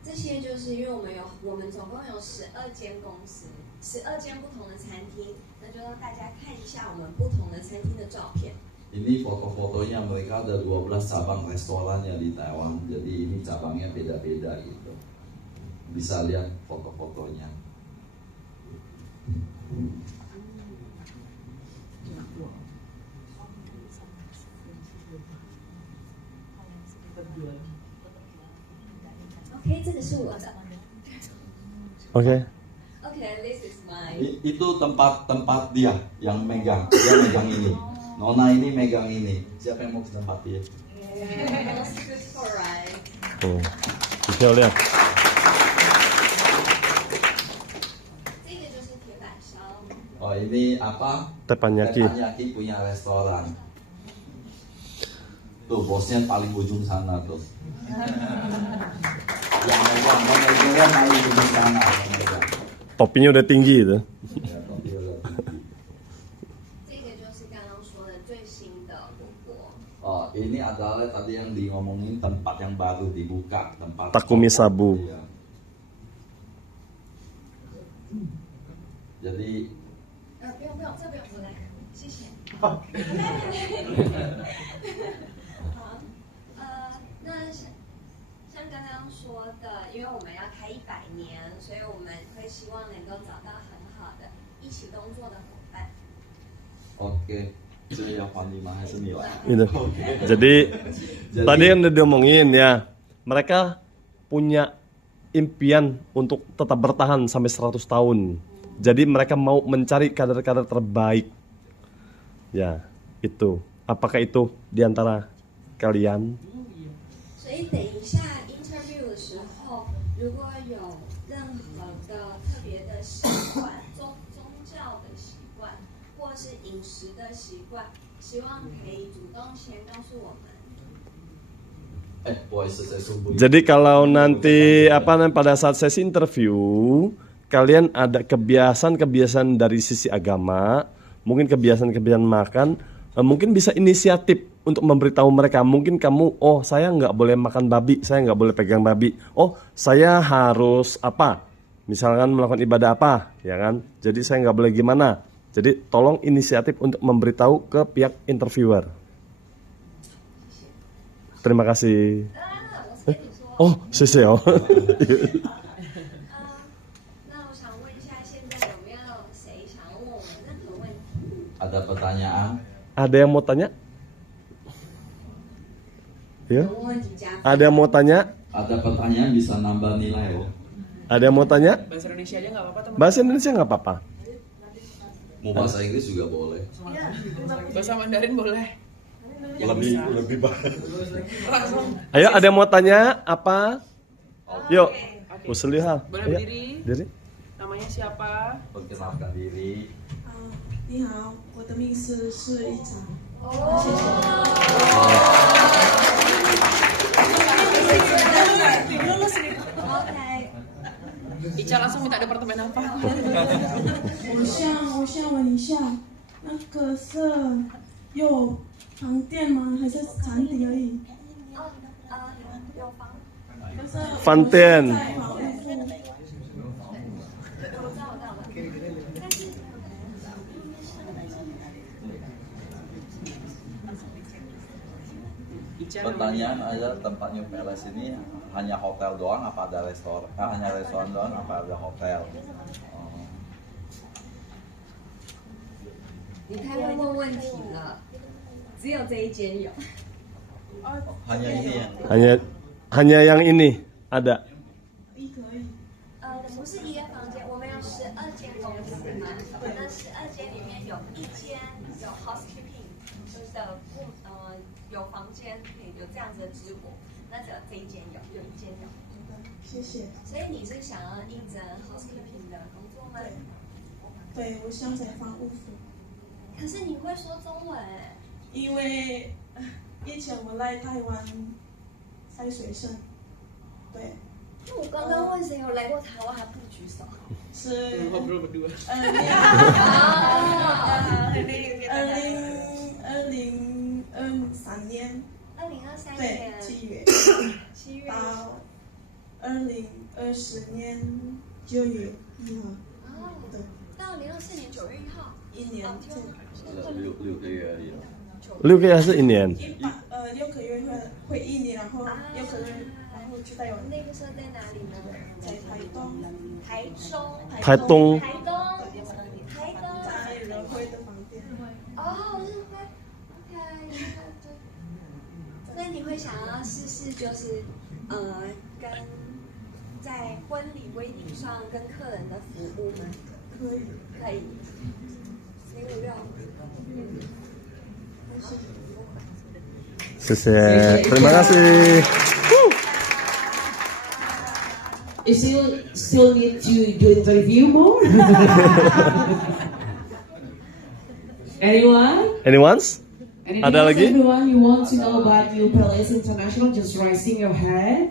这些就是因为我们总共有12间公司，12间不同的餐厅，那就让大家看一下我们不同的餐厅的照片。 Ini foto-fotonya, mereka ada 12 cabang restorannya di Taiwan. Jadi ini cabangnya beda-beda gitu. Bisa lihat foto-fotonya. OK， 这个是我的。 OK。 OK，this is mine。 Itu tempat dia yang megang, dia megang ini. Nona ini megang ini. Siapa yang mau ke tempat dia? Alright。 很漂亮。 这个就是铁板烧。 Ini apa? Teppanyaki. Teppanyaki punya restoran. Tuh bosnya paling ujung sana tuh. Yang megangnya paling ujung sana. Topinya udah tinggi itu. Ini adalah tadi yang ngomongin tempat yang baru dibuka, tempat Takumi Sabu. Ya. Jadi 不用，这不用，我来，谢谢。好，那像刚刚说的，因为我们要开100年，所以我们会希望能够找到很好的一起工作的伙伴。 Oke. Itu yang paling mahal senilai. Gitu. Jadi tadi yang udah diomongin ya, mereka punya impian untuk tetap bertahan sampai 100 tahun. Jadi mereka mau mencari kader-kader terbaik. Ya, itu. Apakah itu di antara kalian? 所以等一下 interview 的时候，如果有任何的特别的习惯，宗教的习惯，或是饮食的习惯，希望可以主动先告诉我们。不好意思，再说不。 Jadi kalau nanti pada saat sesi interview kalian ada kebiasaan dari sisi agama, mungkin kebiasaan makan, mungkin bisa inisiatif untuk memberitahu mereka. Mungkin kamu, oh saya nggak boleh makan babi, saya nggak boleh pegang babi. Oh saya harus misalkan melakukan ibadah apa, ya kan? Jadi saya nggak boleh gimana. Jadi tolong inisiatif untuk memberitahu ke pihak interviewer. Terima kasih. Oh, 谢谢哦。那我想问一下，现在有没有谁想问我们任何问题？ Ada pertanyaan? Ada yang mau tanya? Ya? 有问题加分。 Ada yang mau tanya? Ada pertanyaan bisa nambah nilai loh. Ada yang mau tanya? Bahasa Indonesia aja nggak apa-apa teman. Bahasa Indonesia nggak apa-apa. Mau bahasa Inggris juga boleh. Bahasa Mandarin boleh. Lebih baik. Langsung. Ayo, ada yang mau tanya apa? Yuk, Musliha. Boleh Ayo, berdiri? Diri. Namanya siapa? Perkenalkan diri. 你好，我的名字是一长。Ica langsung minta departemen apa? 我想问一下，那个是有房店吗？还是产品而已？有房。饭店。Pertanyaan aja tempat New Palace ini hanya hotel doang apa ada restoran? Hanya restoran doang apa ada hotel? 你太会问问题了，只有这一间有。 Hanya ini ya? Hanya yang ini ada. 不是一个房间，我们有12间公司嘛，那12间里面有一间有 housekeeping， 就是有房间可以有这样子的直播，那只有这一间有一间有。谢谢。所以你是想要应征 housekeeping 的工作吗？对，我想采访务服。可是你会说中文？因为以前我来台湾晒水生，对。 那我刚刚问谁有来过台湾还不举手？是ngobrol berdua. 2023年，2023对年7月7月到2020年9月1号。对。到2024年9月1号。一年。 6个月而已了。 6个月还是1年？6个月会1年，然后6个月然后去台湾。那个时候在哪里呢？在台东。台中。台东。在仁辉的房店。哦，仁辉。OK。所以你会想要试试，就是跟在婚礼 wedding 上跟客人的服务吗？可以。可以。056。Terima kasih. You still need to do interview more? Anyone? Anyone's? Anything Ada else, lagi? Everyone, you want to know about New Palace International? Just raising your hand.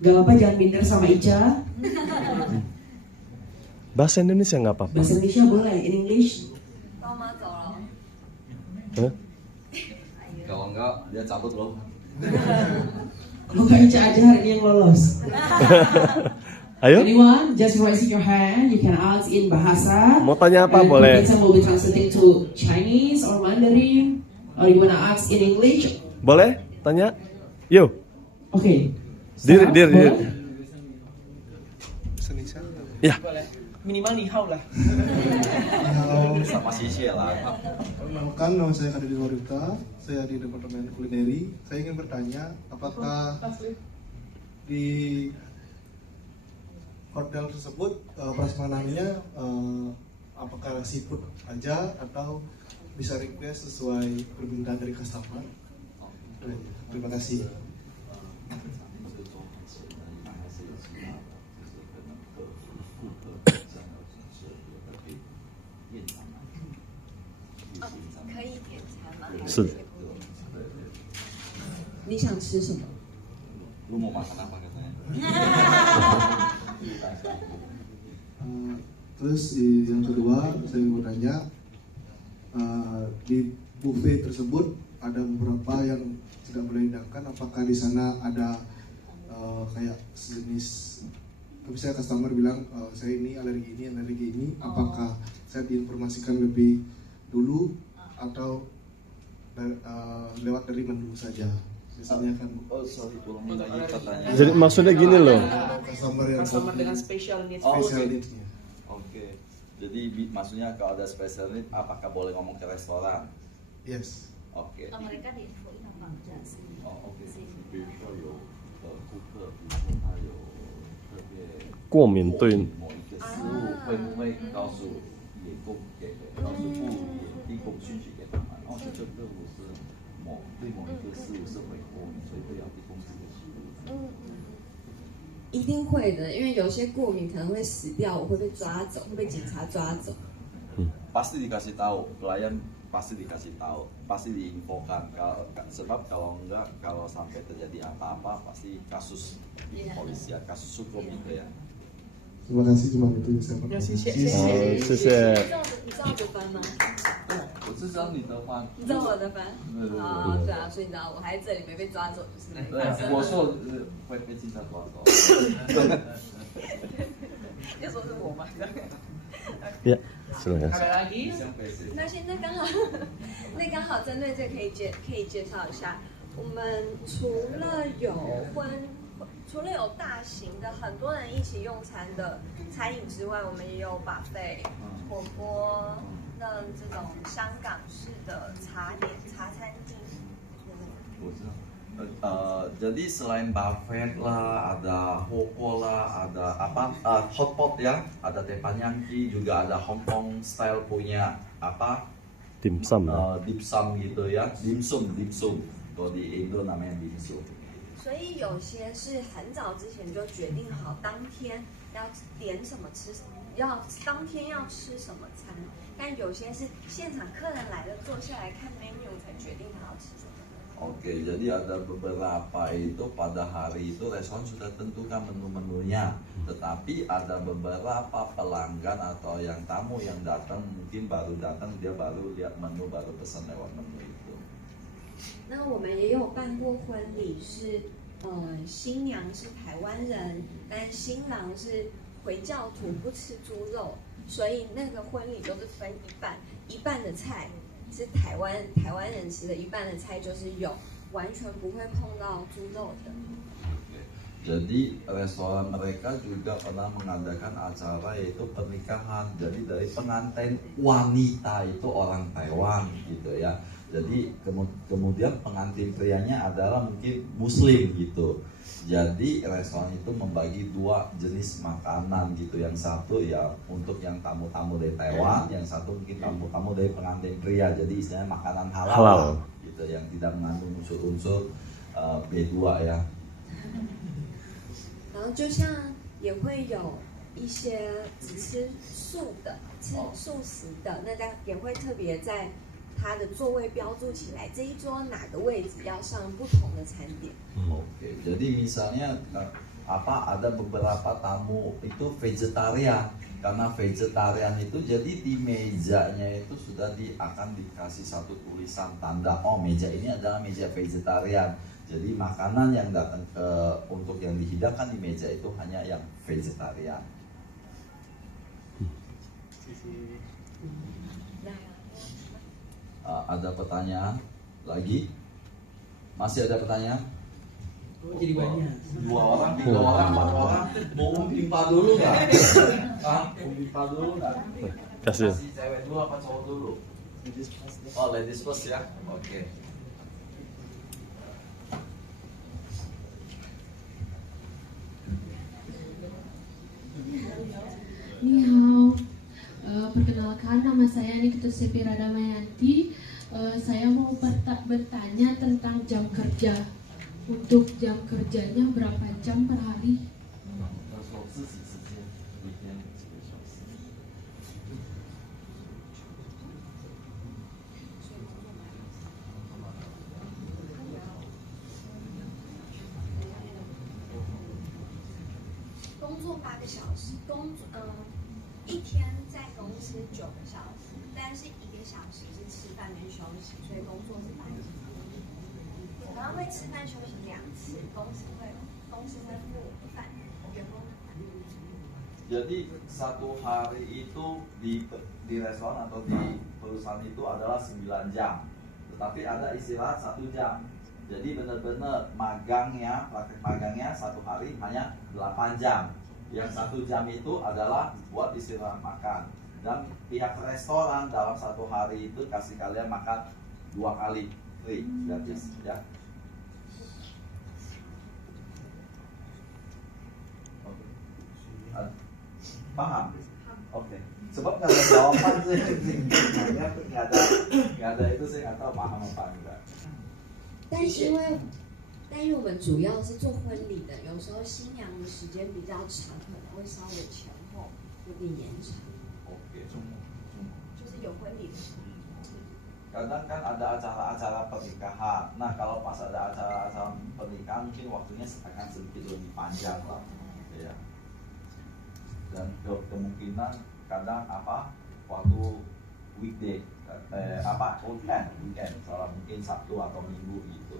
Gak apa-apa, jangan minder sama Ica. Bahasa Indonesia nggak apa-apa. Bahasa Indonesia boleh, in English. Huh? Kalau enggak dia cabut loh. Kalau nggak Ica aja hari ini yang lolos. Ayo. Anyone, just raising your hand. You can ask in bahasa. Mau tanya apa And boleh? Some will be translating to Chinese or Mandarin, or you wanna ask in English. Boleh? Tanya? Yuk. Oke. Dir. Ya. Minimal ni hao lah. Sama sisi lah. Perkenalkan, nama saya Kadiri Warita, saya di Departemen Kulineri. Saya ingin bertanya, apakah di hotel tersebut prasmanannya apakah seafood aja atau bisa request sesuai permintaan dari customer? Terima kasih. 你想吃什么？ Lu mau makan apa katanya? Terus yang kedua saya mau tanya, di buffet tersebut ada beberapa yang tidak boleh dihidangkan. Apakah di sana ada kayak sejenis, misalnya customer bilang saya ini alergi ini, apakah saya diinformasikan lebih dulu atau lewat dari menu saja? Biasanya kan. Oh sorry, ulangin lagi pertanyaan. Jadi maksudnya gini loh. Customer dengan special needs. Oke. Jadi maksudnya kalau ada special need, apakah boleh ngomong ke restoran? Yes. Oke. mereka diinfoin apa enggak sih? Oh oke. 比如说有顾客，比如说他有特别过敏对某一个食物，会不会告诉告诉部也提供讯息给他们？哦，这个客户是对某一个食物是会过敏，所以不要提供这个食物。一定会的，因为有些过敏可能会死掉，我会被抓走，会被警察抓走。 Pasti dikasih tahu, klien pasti dikasih tahu, pasti diinfokan. Sebab kalau enggak, kalau sampai terjadi apa-apa, pasti kasus di kepolisian, kasus hukum itu ya. Terima kasih, cuma itu yang saya mau. 谢谢。你知道我的班吗？我知道你的班，你知道我的班？对啊，对啊，所以你知道我还在这里没被抓走，就是没对啊，我说会被警察抓走。就说是我吗？ Ya, silakan. Ada lagi? 那现在刚好，那刚好针对这个可以介绍一下，我们除了有大型的很多人一起用餐的餐饮之外，我们也有buffet、火锅的这种香港式的茶餐厅。我知道。Jadi selain buffet lah, ada hotpot lah, ada hotpot ya, ada teppanyaki, juga ada Hong Kong style punya dimsum. Dimsum gitu ya, dimsum. Kalau di Indo namanya dimsum. 所以有些是很早之前就决定好当天要点什么吃，当天要吃什么餐，但有些是现场客人来了坐下来看 menu 才决定他要吃什么。 Oke, jadi ada beberapa itu pada hari itu restoran sudah tentukan menu-menunya, tetapi ada beberapa pelanggan atau yang tamu yang datang mungkin baru datang dia baru lihat menu baru pesan lewat menu itu. 那我们也有办过婚礼，是新娘是台湾人，但新郎是回教徒不吃猪肉，所以那个婚礼都是分一半的菜。 是台湾人吃的，一半的菜就是有，完全不会碰到猪肉的。 Jadi restoran mereka juga pernah mengadakan acara yaitu pernikahan. Jadi dari pengantin wanita itu orang Taiwan gitu ya. Jadi kemudian pengantin prianya adalah mungkin Muslim gitu. Jadi restoran itu membagi dua jenis makanan gitu. Yang satu ya untuk yang tamu-tamu dari Taiwan, yang satu mungkin tamu-tamu dari pengantin pria. Jadi istilahnya makanan halal. Gitu, yang tidak mengandung unsur-unsur B2 ya. 然后就像也会有一些只吃素的、吃素食的，那也会特别在它的座位标注起来，这一桌哪个位置要上不同的餐点。 Oke, jadi misalnya ada beberapa tamu itu vegetarian. Karena vegetarian itu jadi di mejanya itu sudah akan dikasih satu tulisan tanda, oh meja ini adalah meja vegetarian. Jadi makanan yang datang untuk yang dihidangkan di meja itu hanya yang vegetarian. Ada pertanyaan lagi? Masih ada pertanyaan? Jadi banyak. 2 orang, 3 orang, 4 orang. Mau umpimpa dulu nggak? Umpimpa dulu nggak? Kasih. Cewek dulu apa cowok dulu? Oh, ladies first ya? Oke. Ni hao, perkenalkan nama saya Nikita Sepira Damayanti. Saya mau bertanya tentang jam kerja. Untuk jam kerjanya berapa jam per hari? 作8个小时，一天在公司9个小时，但是1个小时是吃饭跟休息，所以工作是8个小时。然后会吃饭休息2次，公司会付饭，员工的饭。Jadi 1 hari itu di restoran atau di perusahaan itu adalah 9 jam, tetapi ada istirahat 1 jam. Jadi benar-benar praktek magangnya 1 hari hanya 8 jam. Yang 1 jam itu adalah buat istirahat makan. Dan pihak restoran dalam 1 hari itu kasih kalian makan 2 kali free gratis ya. Paham? Oke. Sebab nggak ada jawaban sih, nggak ada itu saya nggak tahu paham apa enggak. 但因为我们主要是做婚礼的，有时候新娘的时间比较长，可能会稍微前后有点延长。Oke. 就是有婚礼的时候。Kadang kan ada acara-acara pernikahan. Nah kalau pas ada acara-acara pernikahan mungkin waktunya akan sedikit lebih panjang lah, ya. Dan kemungkinan kadang waktu weekday weekend salah mungkin Sabtu atau Minggu gitu.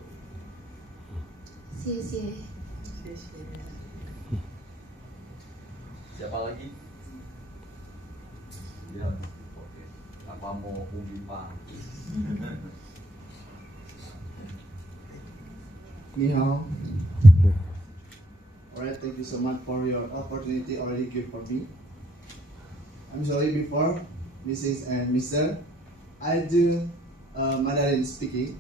谢谢。 Siapa lagi? Ya, oke. Apa mau ubi Pak? 你好。Alright, thank you so much for your opportunity already given for me. I'm sorry before, Mrs. and Mr. I do Mandarin speaking,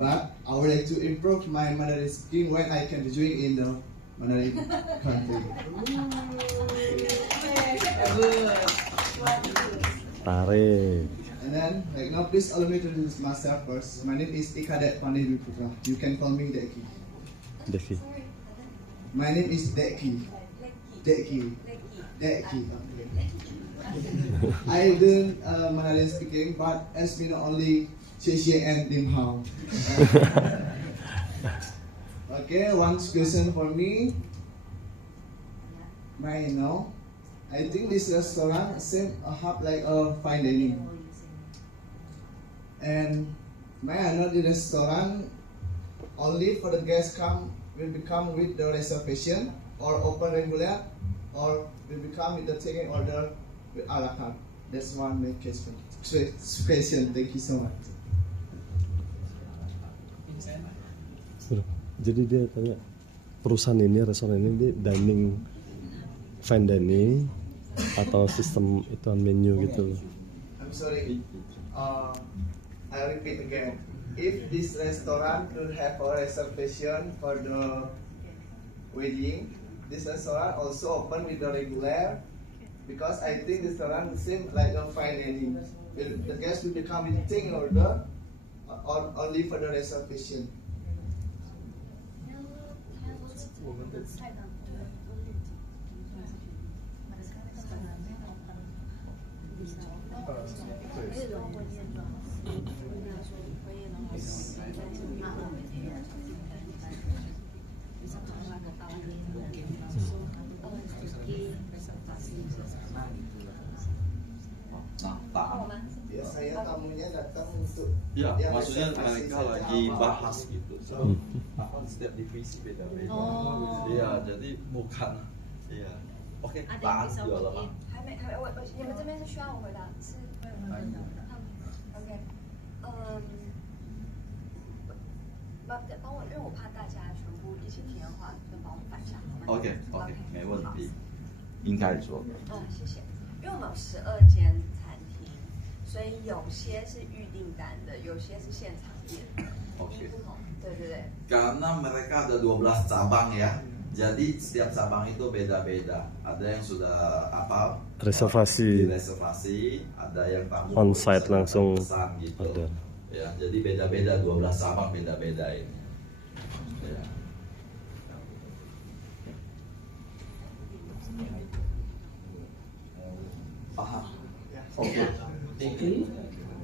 but I would like to improve my Mandarin speaking when I can join in the Mandarin country. Tarik. And then, like now, please allow me to introduce myself first. My name is Ikadet Pandey Putra. You can call me Deki. Deki. My name is Deki. Deki. I do Mandarin speaking, but as we know only Xie and Lim Hao. Okay, one question for me. May I know? I think this restaurant same have like a fine dining. And may I know the restaurant only for the guests will become with the reservation or open regular, or will become with the taking order with a la carte? That's one main question. Thank you so much. Jadi dia tanya perusahaan ini, restoran ini dining, fine dining atau sistem itu menu gitu. I'm sorry. I repeat again. If this restaurant could have a reservation for the wedding, this restaurant also open with the regular, because I think this restaurant seems like a fine dining. The guests will become with taking order or only for the reservation. Biasanya tamunya datang untuk maksudnya mereka lagi bahas gitu. Setiap divisi beda-beda. Iya, jadi bukan. Iya. Oke,答案有了吗？还没，你们这边是需要我回答？是，OK，帮我，因为我怕大家全部一起听的话，就帮我反一下好吗 OK， 没问题，应该做。谢谢。因为我们有12间餐厅，所以有些是预订单的，有些是现场点的，不同。对。Karena mereka ada 12 cabang ya. Jadi setiap cabang itu beda-beda. Ada yang sudah reservasi, ada yang on-site langsung pesan gitu. Ada. Ya, jadi beda-beda 12 cabang beda-beda ini. Ya. Paham? Oke. Becky,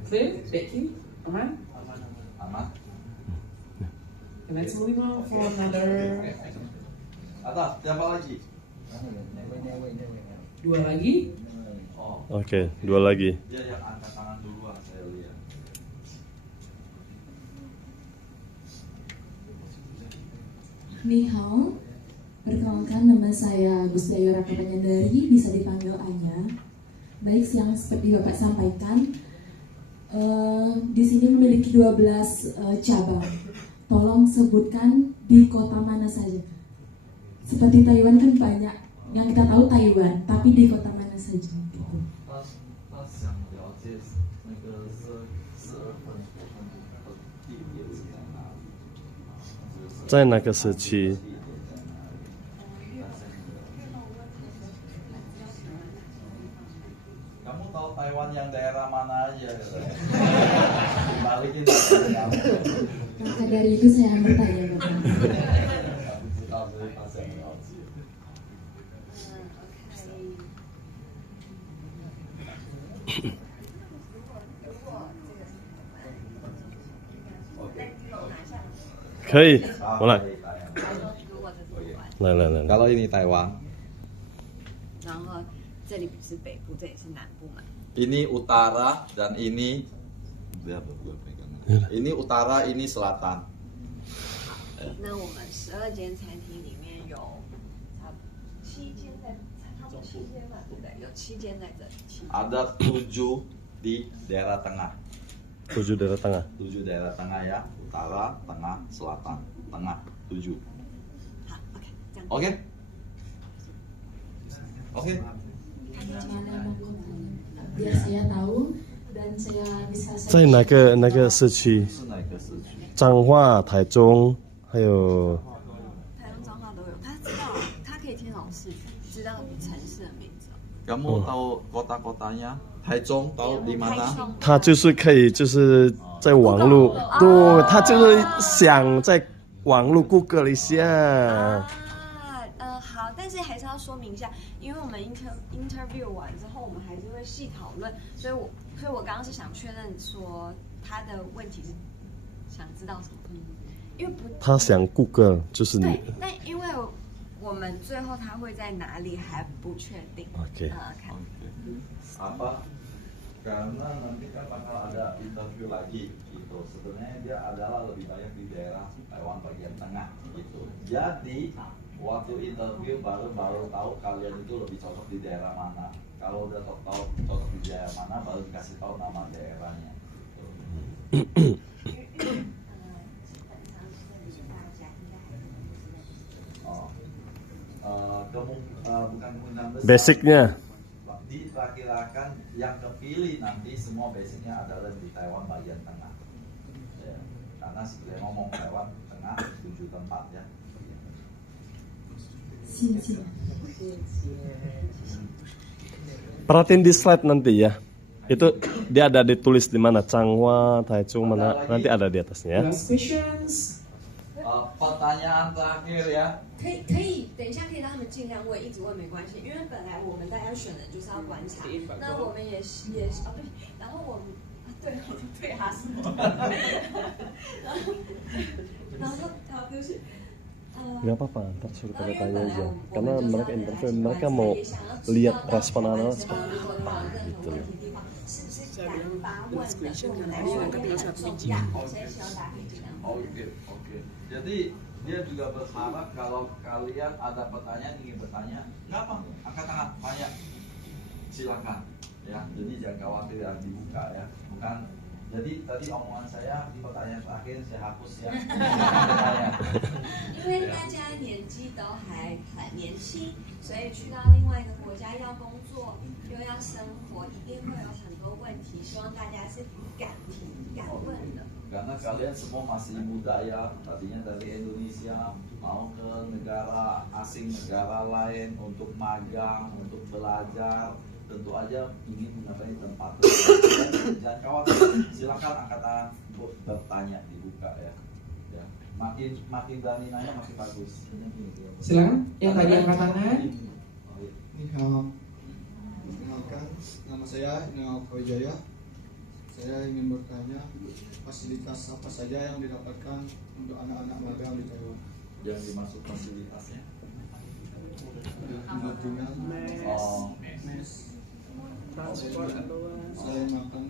clear? Becky, aman? Aman. Let's move on for another. Ada, siapa lagi? Dua lagi. Oke, dua lagi. Dia yang angkat tangan duluan saya lihat. Ni hao, perkenalkan nama saya Gustiayu Raka Panyandari, bisa dipanggil Anya. Baik, yang seperti Bapak sampaikan, di sini memiliki 12 cabang. Tolong sebutkan di kota mana saja. Seperti Taiwan kan banyak, yang kita tahu Taiwan, tapi di kota mana saja? 他想了解那个12分的地点是在哪里？在哪个时期？ Kamu tahu Taiwan yang daerah mana aja? Balikin dari kamu. Maka dari itu saya bertanya Bapak. Kalau ini Taiwan, 然后这里是北部，这里是南部嘛。 ini utara dan ini utara, ini selatan. 那我们12间餐厅里面有7间在，差不多7间吧，对不对？有7间在这里。 Ada 7 di daerah tengah. 7 daerah tengah. 7 daerah tengah ya, utara, tengah, selatan, tengah, 7. Oke? Oke? Biar saya tahu dan saya bisa. 在哪个时期？彰化、台中，还有台中、彰化都有，他知道，他可以听老师知道城市的名字。 Kamu tahu kota-kotanya? Taichung tahu di mana? 他就是可以就是在网络，对，他就是想在网络 Google 一下。好，但是还是要说明一下，因为我们 interview 完之后，我们还是会细讨论，所以我刚刚是想确认说他的问题是想知道什么，因为不，他想 Google 就是你。对，但因为我们最后他会在哪里还不确定。OK。看。 Apa? Karena nanti kan bakal ada interview lagi gitu. Sebenarnya dia adalah lebih banyak di daerah Taiwan bagian tengah gitu. Jadi waktu interview baru tahu kalian itu lebih cocok di daerah mana. Kalau udah tahu cocok di daerah mana, baru dikasih tahu nama daerahnya. Bukan kemungkinan besar. Basicnya. Diperkirakan yang kepilih nanti semua basicnya adalah di Taiwan bagian tengah. Ya, karena sebenarnya ngomong Taiwan tengah 7 tempat ya. Perhatiin di slide nanti ya. Itu dia ada ditulis di mana, Changhua, Taichung mana, nanti ada di atasnya. Last questions. Pertanyaan terakhir ya. 可以，等一下可以让他们尽量问，一直问没关系，因为本来我们大家选的就是要观察，那我们也哦对，然后我们对我们对他什么，然后对不起。 Gak apa-apa, ntar suruh pada tanya aja. Karena mereka interview, mereka mau lihat respon anak seperti apa gitu loh. Oke. Jadi dia juga berharap kalau kalian ada pertanyaan ingin bertanya, nggak apa, angkat tangan, tanya, silakan. Ya, jadi jangan khawatir yang dibuka ya, bukan. Jadi tadi omongan saya pertanyaan terakhir saya hapus ya. 因为大家年纪都还很年轻，所以去到另外一个国家要工作又要生活，一定会有很多问题，希望大家是敢提敢问的。 Karena kalian semua masih muda ya, tadinya dari Indonesia mau ke negara asing, negara lain untuk magang, untuk belajar, tentu aja ingin mengetahui tempat. Jangan khawatir, silakan angkat tangan untuk bertanya, dibuka ya. Makin berani nanya makin bagus. Silakan, yang tadi angkat tangan. Perkenalkan, nama saya Ina Wijaya. Saya ingin bertanya fasilitas apa saja yang didapatkan untuk anak-anak magang di Taiwan. Yang dimaksud fasilitasnya? Transport allowance. Saya makan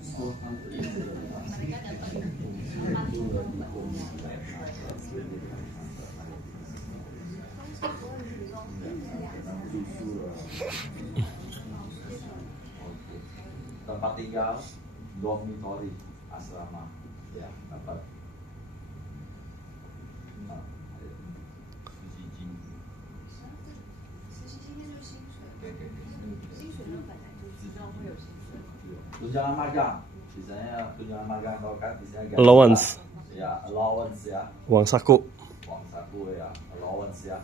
2 kali. Tempat tinggal, dormitory, asrama, ya dapat. Nah, tunjangan magang, misalnya tunjangan magang atau kan misalnya Allowance. Ya, allowance ya. Uang saku. Uang saku ya, allowance ya.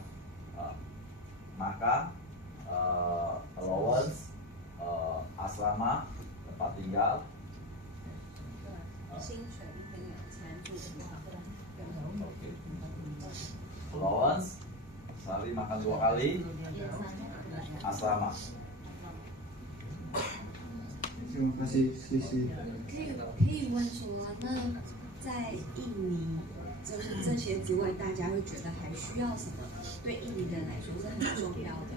Maka allowance, asrama, tempat tinggal, allowance, sehari makan 2 kali, asrama. Terima kasih, Sisi. 可以问说，那在印尼，就是这些之外，大家会觉得还需要什么？对印尼人来说是很重要的。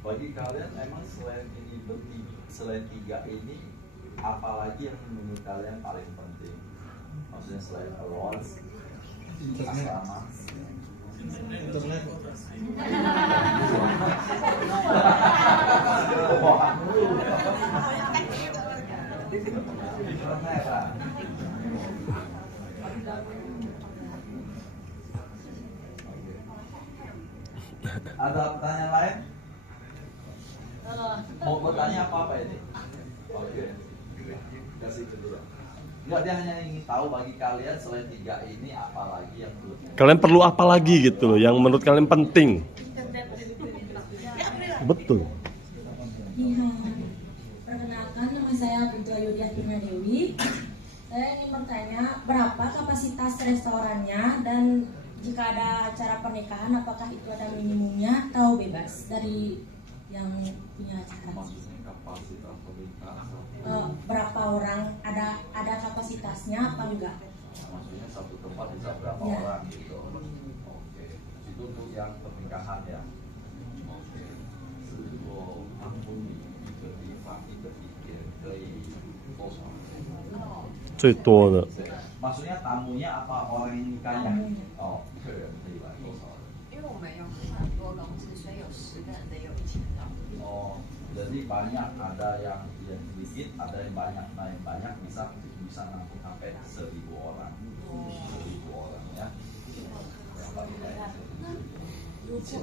Bagi kalian emang selain 3 ini, apalagi yang menurut kalian paling penting? Maksudnya selain allowance, asrama. Internet. Ada pertanyaan lain? Mau bertanya apa ini? Oke. Kasih kedua. Enggak, dia hanya ingin tahu bagi kalian selain 3 ini apa lagi yang perlu. Kalian perlu apa lagi gitu loh yang menurut kalian penting? Betul. Perkenalkan, nama saya Putu Ayudhya Dewi. Saya ingin bertanya berapa kapasitas restorannya dan jika ada acara pernikahan apakah itu ada minimumnya atau bebas dari yang punya acara? Kapasitas pernikahan. Berapa orang, ada kapasitasnya apa enggak? Maksudnya satu tempat bisa berapa Ya. orang gitu. Oke. Itu untuk yang pernikahan ya. Oke. 如果他婚礼一个地方一个地点可以多少人？最多的 Maksudnya tamunya apa orang yang nikahnya? Oh, 客人可以来多少人？因为我们有很多公司，所以有10个人的，有1000个。 Oh, jadi banyak, ada yang sedikit, ada yang banyak. Nah, yang banyak bisa nampung sampai 1000 orang. 1000 orang ya. 如果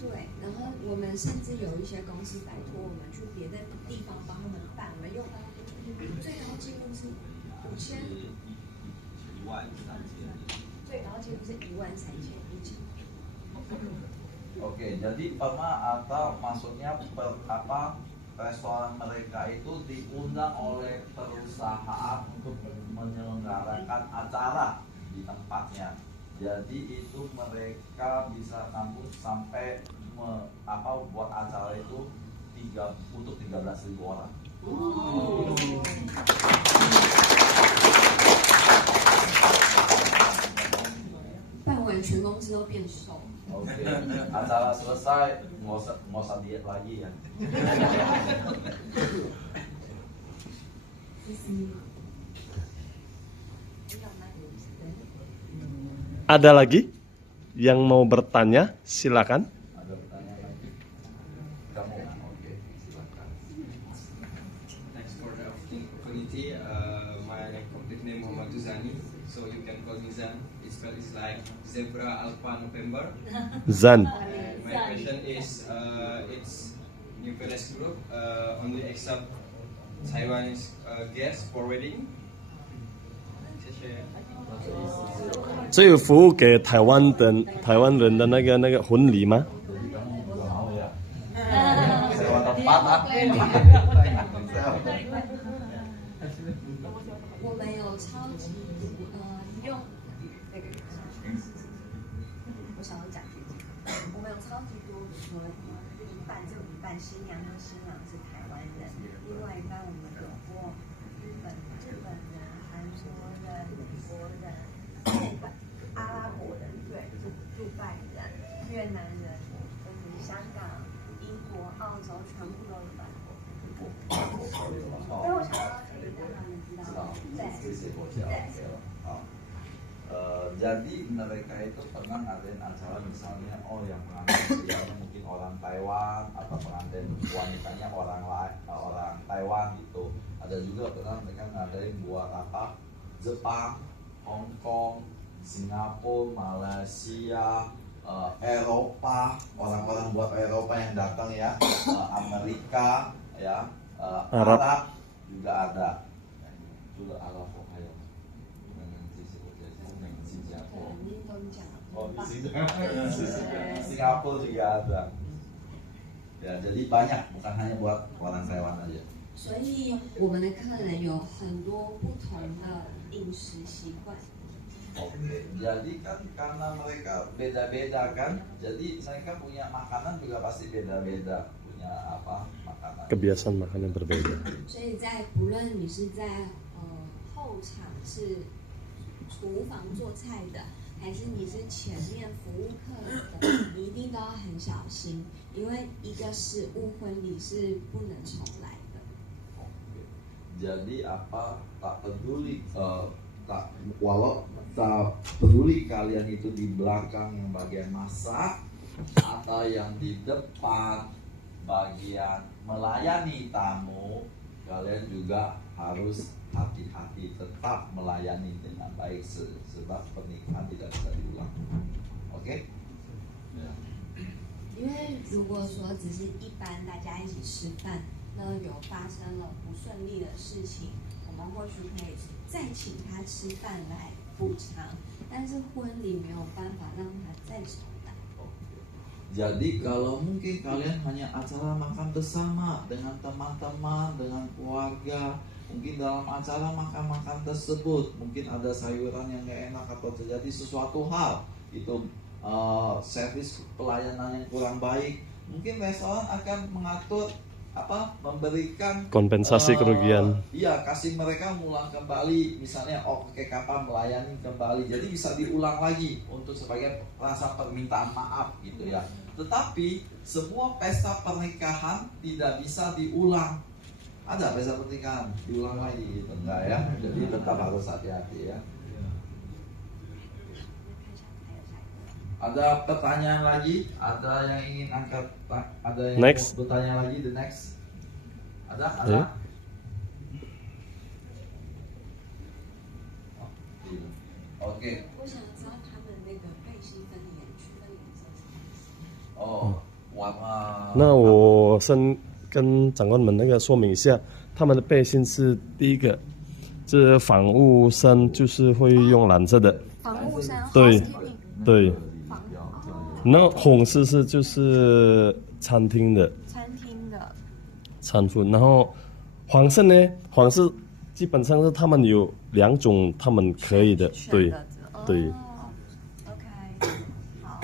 对，然后我们甚至有一些公司拜托我们去别的地方帮他们办，我们用到最高纪录是5000， 最高纪录是13000。 Oke, jadi pernah atau maksudnya restoran mereka itu diundang oleh perusahaan untuk menyelenggarakan acara di tempatnya. Jadi itu mereka bisa nampung sampai buat acara itu untuk 13.000 orang. 办完全公司都变瘦。 Oke, acara selesai nggak usah diet lagi ya. Ada lagi yang mau bertanya? Silakan. Ada pertanyaan lagi? Kamu, oke, silakan. Thanks for the opportunity. My complete name Muhammad Zani, so you can call me Zan. It's spelled is like Zebra Alpha November. Zan. My question is, it's nucleus group only accept Taiwanese guests for wedding. 这有服务给台湾人的那个婚礼吗？ 我们有超级用那个，我想要讲我们有超级多说一半新娘和新郎是台湾人，另外一半我们有过日本人、韩国人、美国人、阿拉伯人，对，杜拜人、越南人，我们之后全部都有办过。所以我想要可以让他们知道，这些国家 OK 了。好。Jadi mereka itu pernah ngadain acara misalnya yang pengantin prianya mungkin orang Taiwan atau pengantin wanitanya orang Taiwan gitu. Ada juga pernah mereka ngadain buat Jepang, Hong Kong, Singapura, Malaysia, Eropa, orang-orang buat Eropa yang datang ya, Amerika ya, Arab juga ada. Juga Arab Singapura juga ada. Ya, jadi banyak, bukan hanya buat orang Taiwan aja. 所以我们的客人有很多不同的饮食习惯。Oke, jadi kan karena mereka beda-beda kan, jadi mereka punya makanan juga pasti beda-beda, punya makanan. Kebiasaan makanan berbeda. 所以在不论你是在后场是厨房做菜的。还是你是前面服务客人的，你一定都要很小心，因为一个失误婚礼是不能重来的。Jadi tak peduli walau tak peduli kalian itu di belakang yang bagian masak atau yang di depan bagian melayani tamu, kalian juga harus hati-hati tetap melayani dengan baik sebab pernikahan tidak bisa diulang. Oke? 因为如果说只是一般大家一起吃饭，那有发生了不顺利的事情，我们或许可以再请他吃饭来补偿，但是婚礼没有办法让他再重来。Jadi kalau mungkin kalian hanya acara makan bersama dengan teman-teman, dengan keluarga, mungkin dalam acara makan-makan tersebut mungkin ada sayuran yang gak enak atau terjadi sesuatu hal, itu servis pelayanan yang kurang baik, mungkin restoran akan mengatur memberikan kompensasi kerugian. Iya, kasih mereka mengulang kembali, misalnya pakai kapal melayani kembali, jadi bisa diulang lagi untuk sebagai rasa permintaan maaf gitu ya. Tetapi semua pesta pernikahan tidak bisa diulang. Ada pesta pernikahan diulang lagi gitu enggak ya? Jadi tetap harus hati-hati ya. Ada pertanyaan lagi? Ada yang ingin angkat? Ada yang next. Mau bertanya lagi? The next? Ada? Yeah. Oke. 我想知道他们那个背心分离区分颜色是什么？哦，warna。那我先跟长官们说明一下，他们的背心是第一个，这房务生就是会用蓝色的，房务生对对。那红色是就是餐厅的，餐服。然后黄色呢，黄色基本上是他们有2种，他们可以的，对对。OK， 好。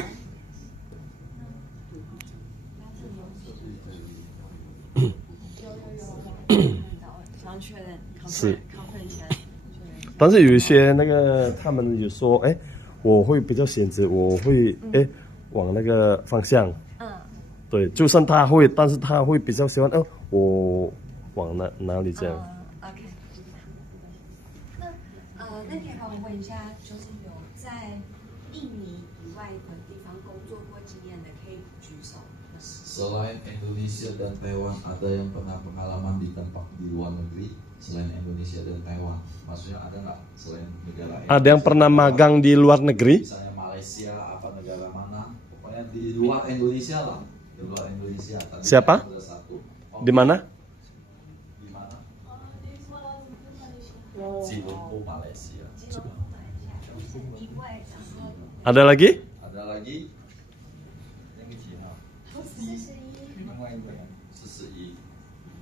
想确认，是。但是有一些他们有说，我会比较选择，我会往那个方向，对，就算他会，但是他会比较喜欢，我往哪里这样。OK。那可以帮我问一下，就是有在印尼以外的地方工作过经验的，可以举手。Selain Indonesia dan Taiwan, ada yang pernah pengalaman di tempat di luar negeri selain Indonesia dan Taiwan? Maksudnya ada nggak selain negara ini? Ada yang pernah magang di luar negeri? Misalnya Malaysia, apa negara mana? Pokoknya di luar Indonesia lah, di luar Indonesia. Tadi siapa? Di mana? Di mana? Cilumbu, Malaysia. Ada lagi? Ada lagi? Yang kecil, 41.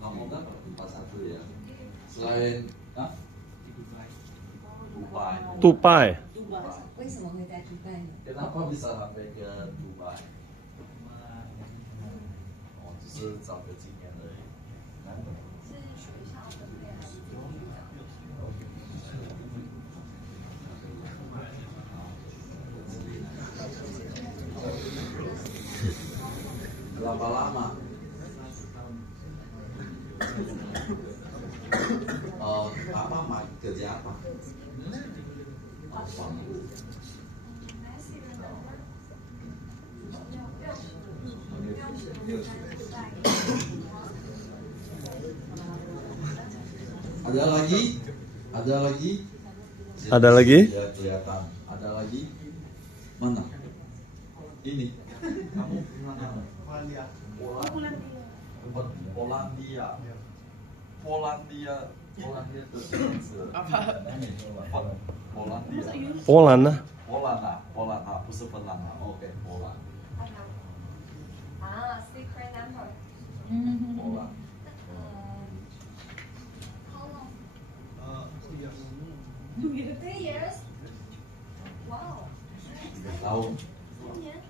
Nomor berapa? 41 ya. Selain Dubai. 为什么会在迪拜呢？ Kenapa bisa sampai ke Dubai? 只是找个经验而已。是学校的备案。Berapa lama? Ada lagi? Ada lagi? Ada lagi? Ya, kelihatan. Ada lagi? Mana? Ini. Kamu mana? Polandia. Polandia. Polandia. Polandia itu apa? Polandia. Poland ah. Poland啊，不是芬兰啊。OK， Poland。啊 ，secret number。 Poland。 3 years. Wow. 3 tahun.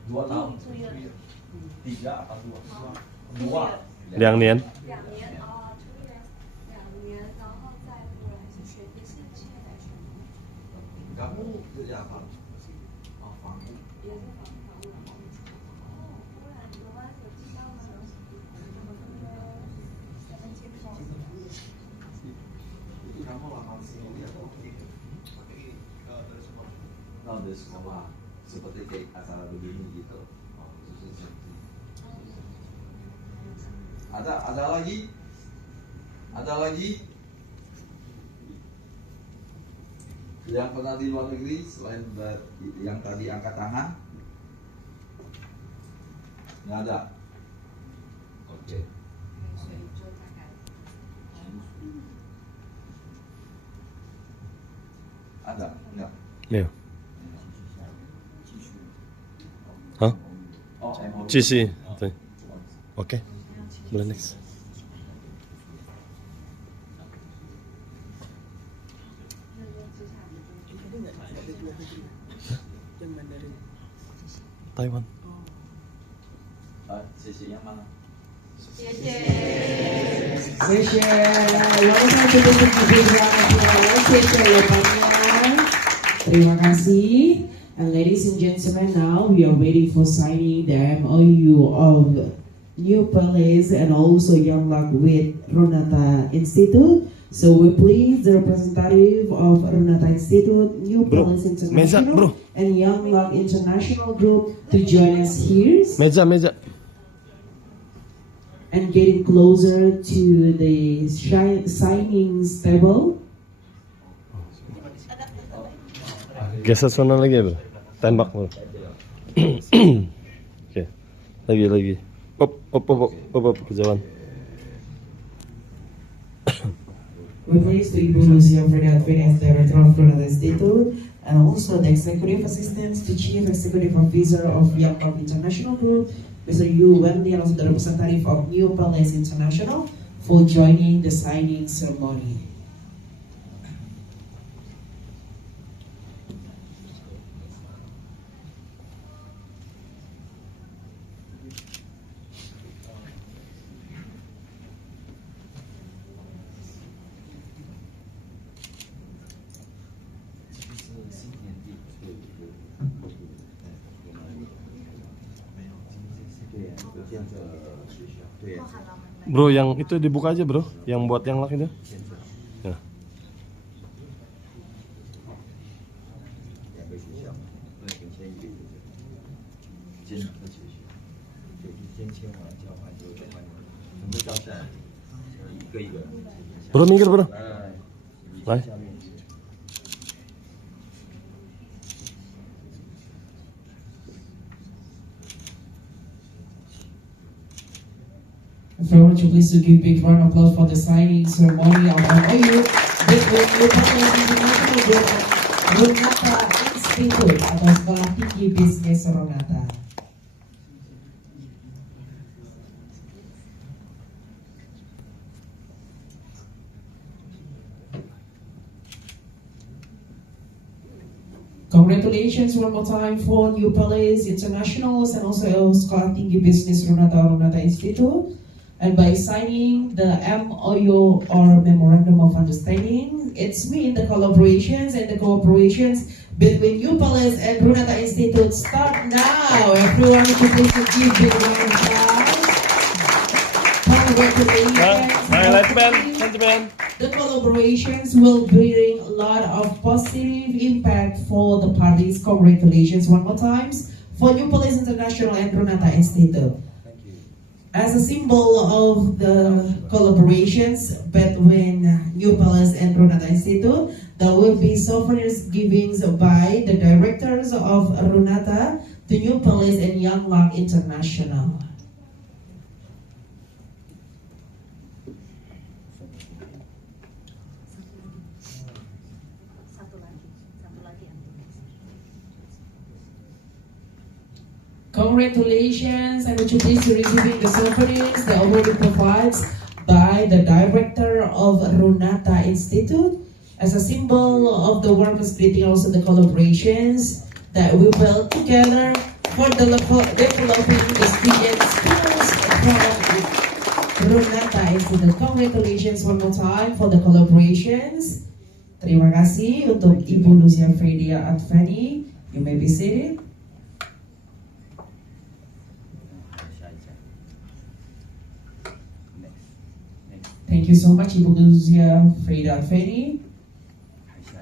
2 tahun. 3 apa 2? 2。 2年。 2年哦，2 years。2年，然后再过来是学电视现在学。 Kamu kerja apa? Oh, Fanggu. 也是房务。哦，不然有吗？有知道吗？Kamu lama di sini ya? Oh, dari sekolah. Seperti kayak acara begini gitu. Oh, ada lagi? Ada lagi? Yang pernah di luar negeri selain yang tadi angkat tangan? Nggak ada. Oke. Ada? Enggak. 没有。好，继续，对，OK，我们 next。台湾。谢谢yang mana？ 谢谢。 谢谢，我们再次谢谢jawabannya. Terima kasih. And ladies and gentlemen, now we are waiting for signing the MOU of New Palace and also Young Luck with Runata Institute. So we please the representative of Runata Institute, New Palace International, and Young Luck International Group to join us here. Meja. And getting closer to the signings table. Geser sana lagi bro, tembak bro. Oke, lagi. Op, kejauhan. We're pleased to introduce you Ferdinand Finance, Director of Runata Institute, and also the Executive Assistant to Chief Executive Officer of Young Luck International Group, Mr. Yu Wendy, and also the representative of New Palace International for joining the signing ceremony. Bro, yang itu dibuka aja bro, yang buat yang laki itu. Ya. Bro, minggir bro. Lai. Very much pleased to give big round of applause for the signing ceremony of MOU between New Palace International Group and Runata Institute atau Sekolah Tinggi Bisnis Runata. Congratulations one more time for New Palace Internationals and also Sekolah Tinggi Bisnis Runata Institute. And by signing the MOU or Memorandum of Understanding, it's mean the collaborations and the cooperations between New Palace and Runata Institute start now. Everyone to please give big round of applause. Congratulations. Let's band. The collaborations will bring a lot of positive impact for the parties. Congratulations one more time for New Police International and Runata Institute. As a symbol of the collaborations between New Palace and Runata Institute, there will be souvenirs givings by the directors of Runata to New Palace and Young Luck International. Congratulations, and would you please to receiving the souvenirs that already provided by the director of Runata Institute as a symbol of the workers creating also the collaborations that we build together for developing the students skills from Runata Institute. Congratulations one more time for the collaborations. Terima kasih untuk Ibu Lucia Fredia Advani. You may be seated. Thank you so much, Ibu Lucia Freida Advani.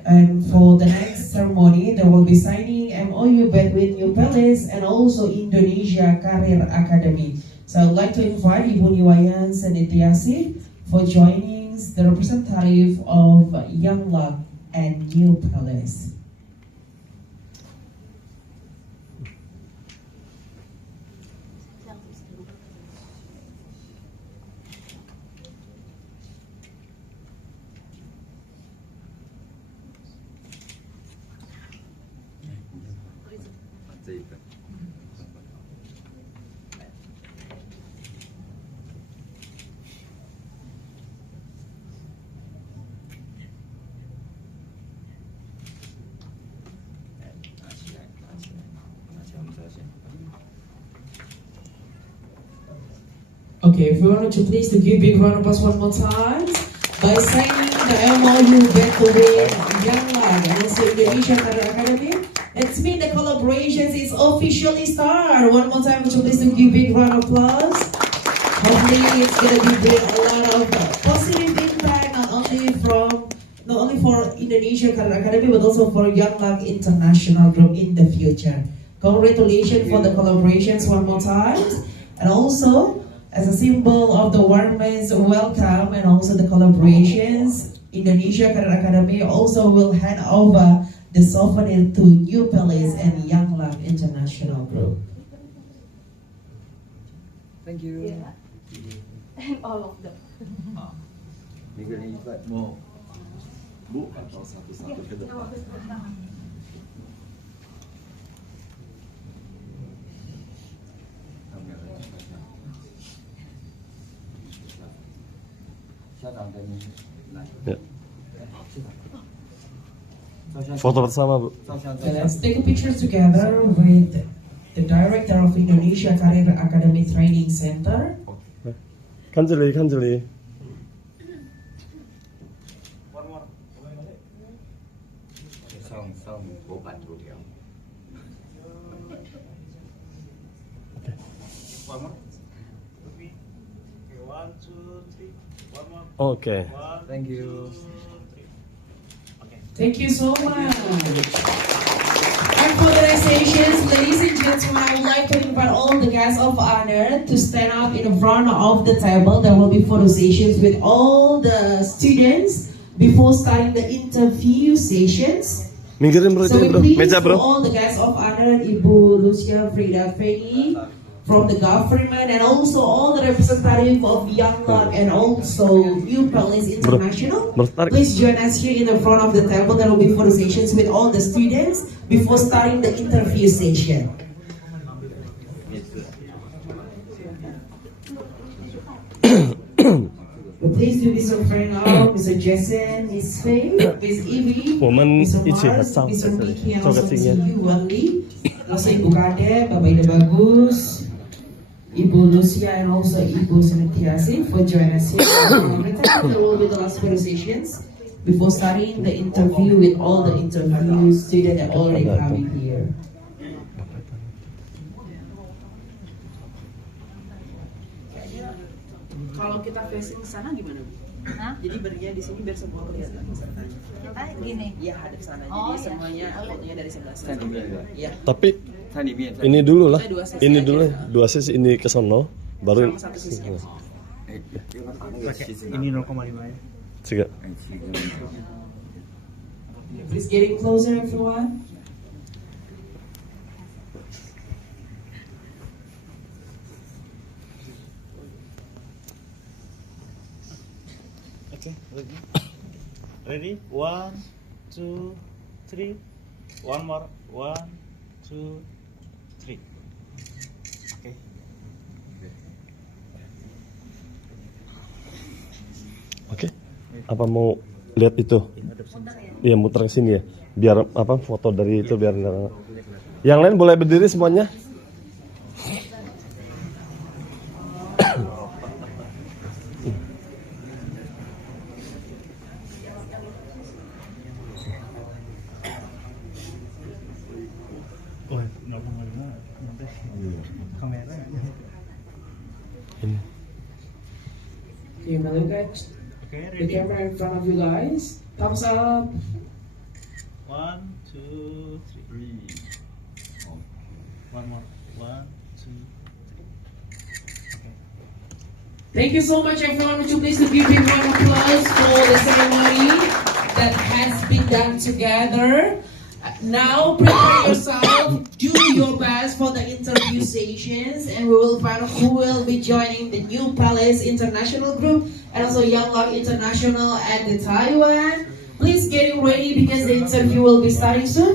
And for the next ceremony, there will be signing MOU between New Palace and also Indonesia Career Academy. So I would like to invite Ibu Niwayan Senitiasi for joining the representative of Young Luck and New Palace. Okay, if we want to please to give big round of applause one more time by signing the MOU between Young Luck and also Indonesia Career Academy. It's mean the collaborations is officially started. One more time, would you please to give big round of applause. Hopefully it's gonna be bring a lot of positive impact not only for Indonesia Career Academy but also for Young Luck International Group in the future. Congratulations for the collaborations one more time, and also as a symbol of the warmest welcome and also the collaborations, Indonesia Career Academy also will hand over the souvenir to New Palace and Young Luck International Group. Thank you. Yeah. And all of them. Minggu ini mau Bu atau satu-satu ke depan? Ya. Foto bersama, Bu. Let's take a picture together with the director of Indonesia Career Academy Training Center. 간절히 간절히. Okay. Thank you. Thank you so much. And for the next sessions, ladies and gentlemen, I would like to invite all the guests of honor to stand up in front of the table. There will be photo sessions with all the students before starting the interview sessions. Minggirin bro, So we bro. please Meja for bro. all the guests of honor, Ibu Lucia Freida Advani from the government and also all the representative of Young Luck and also New Palace International. Please join us here in the front of the table. There will be photo sessions with all the students before starting the interview session. Please do be so friend out, Mr. Jason, Miss Faye, Miss Evie, 我们 Mr. 一起合 Mars, 照， Mr. Mickey, and 做个 also 纪 Mr. 念。 Yu Wanli, also Ibu Kade, Bapak Ida Bagus, Ibu Lucia, and also Ibu Senetiasi for joining us here. There will be the last photo sessions before starting the interview with all the interview students that already coming here. Kalau kita facing ke sana gimana, Bu? Hah? Jadi berdiri di sini biar semua kelihatan pesertanya. Ah, gini. Iya, hadap sana. Oh, Jadi iya. semuanya fotonya dari sebelah sana. Iya. Tapi ini dulu lah. Kita dua sesi Ini aja. dulu dua sesi ini ke sono baru Sama satu sisinya. Ini 0,5 ya. Siga. Please getting closer everyone. Okay, ready? Ready? 1, 2, 3. One more. 1, 2, 3. Okay. Oke. Apa mau lihat itu? Iya, muter ke sini ya. Biar apa foto dari itu biar yang lain boleh berdiri semuanya. Oh, 0,5 nanti kamera. Ini. Okay, now look at Okay, the ready? camera in front of you guys. Thumbs up. 1, 2, 3. One more. 1, 2, 3. Thank you so much, everyone. Would you please give a round of applause for the ceremony that has been done together. Now, prepare yourself, do your best for the interview sessions, and we will find out who will be joining the New Palace International Group and also Young Love International at the Taiwan. Please get ready because the interview will be starting soon.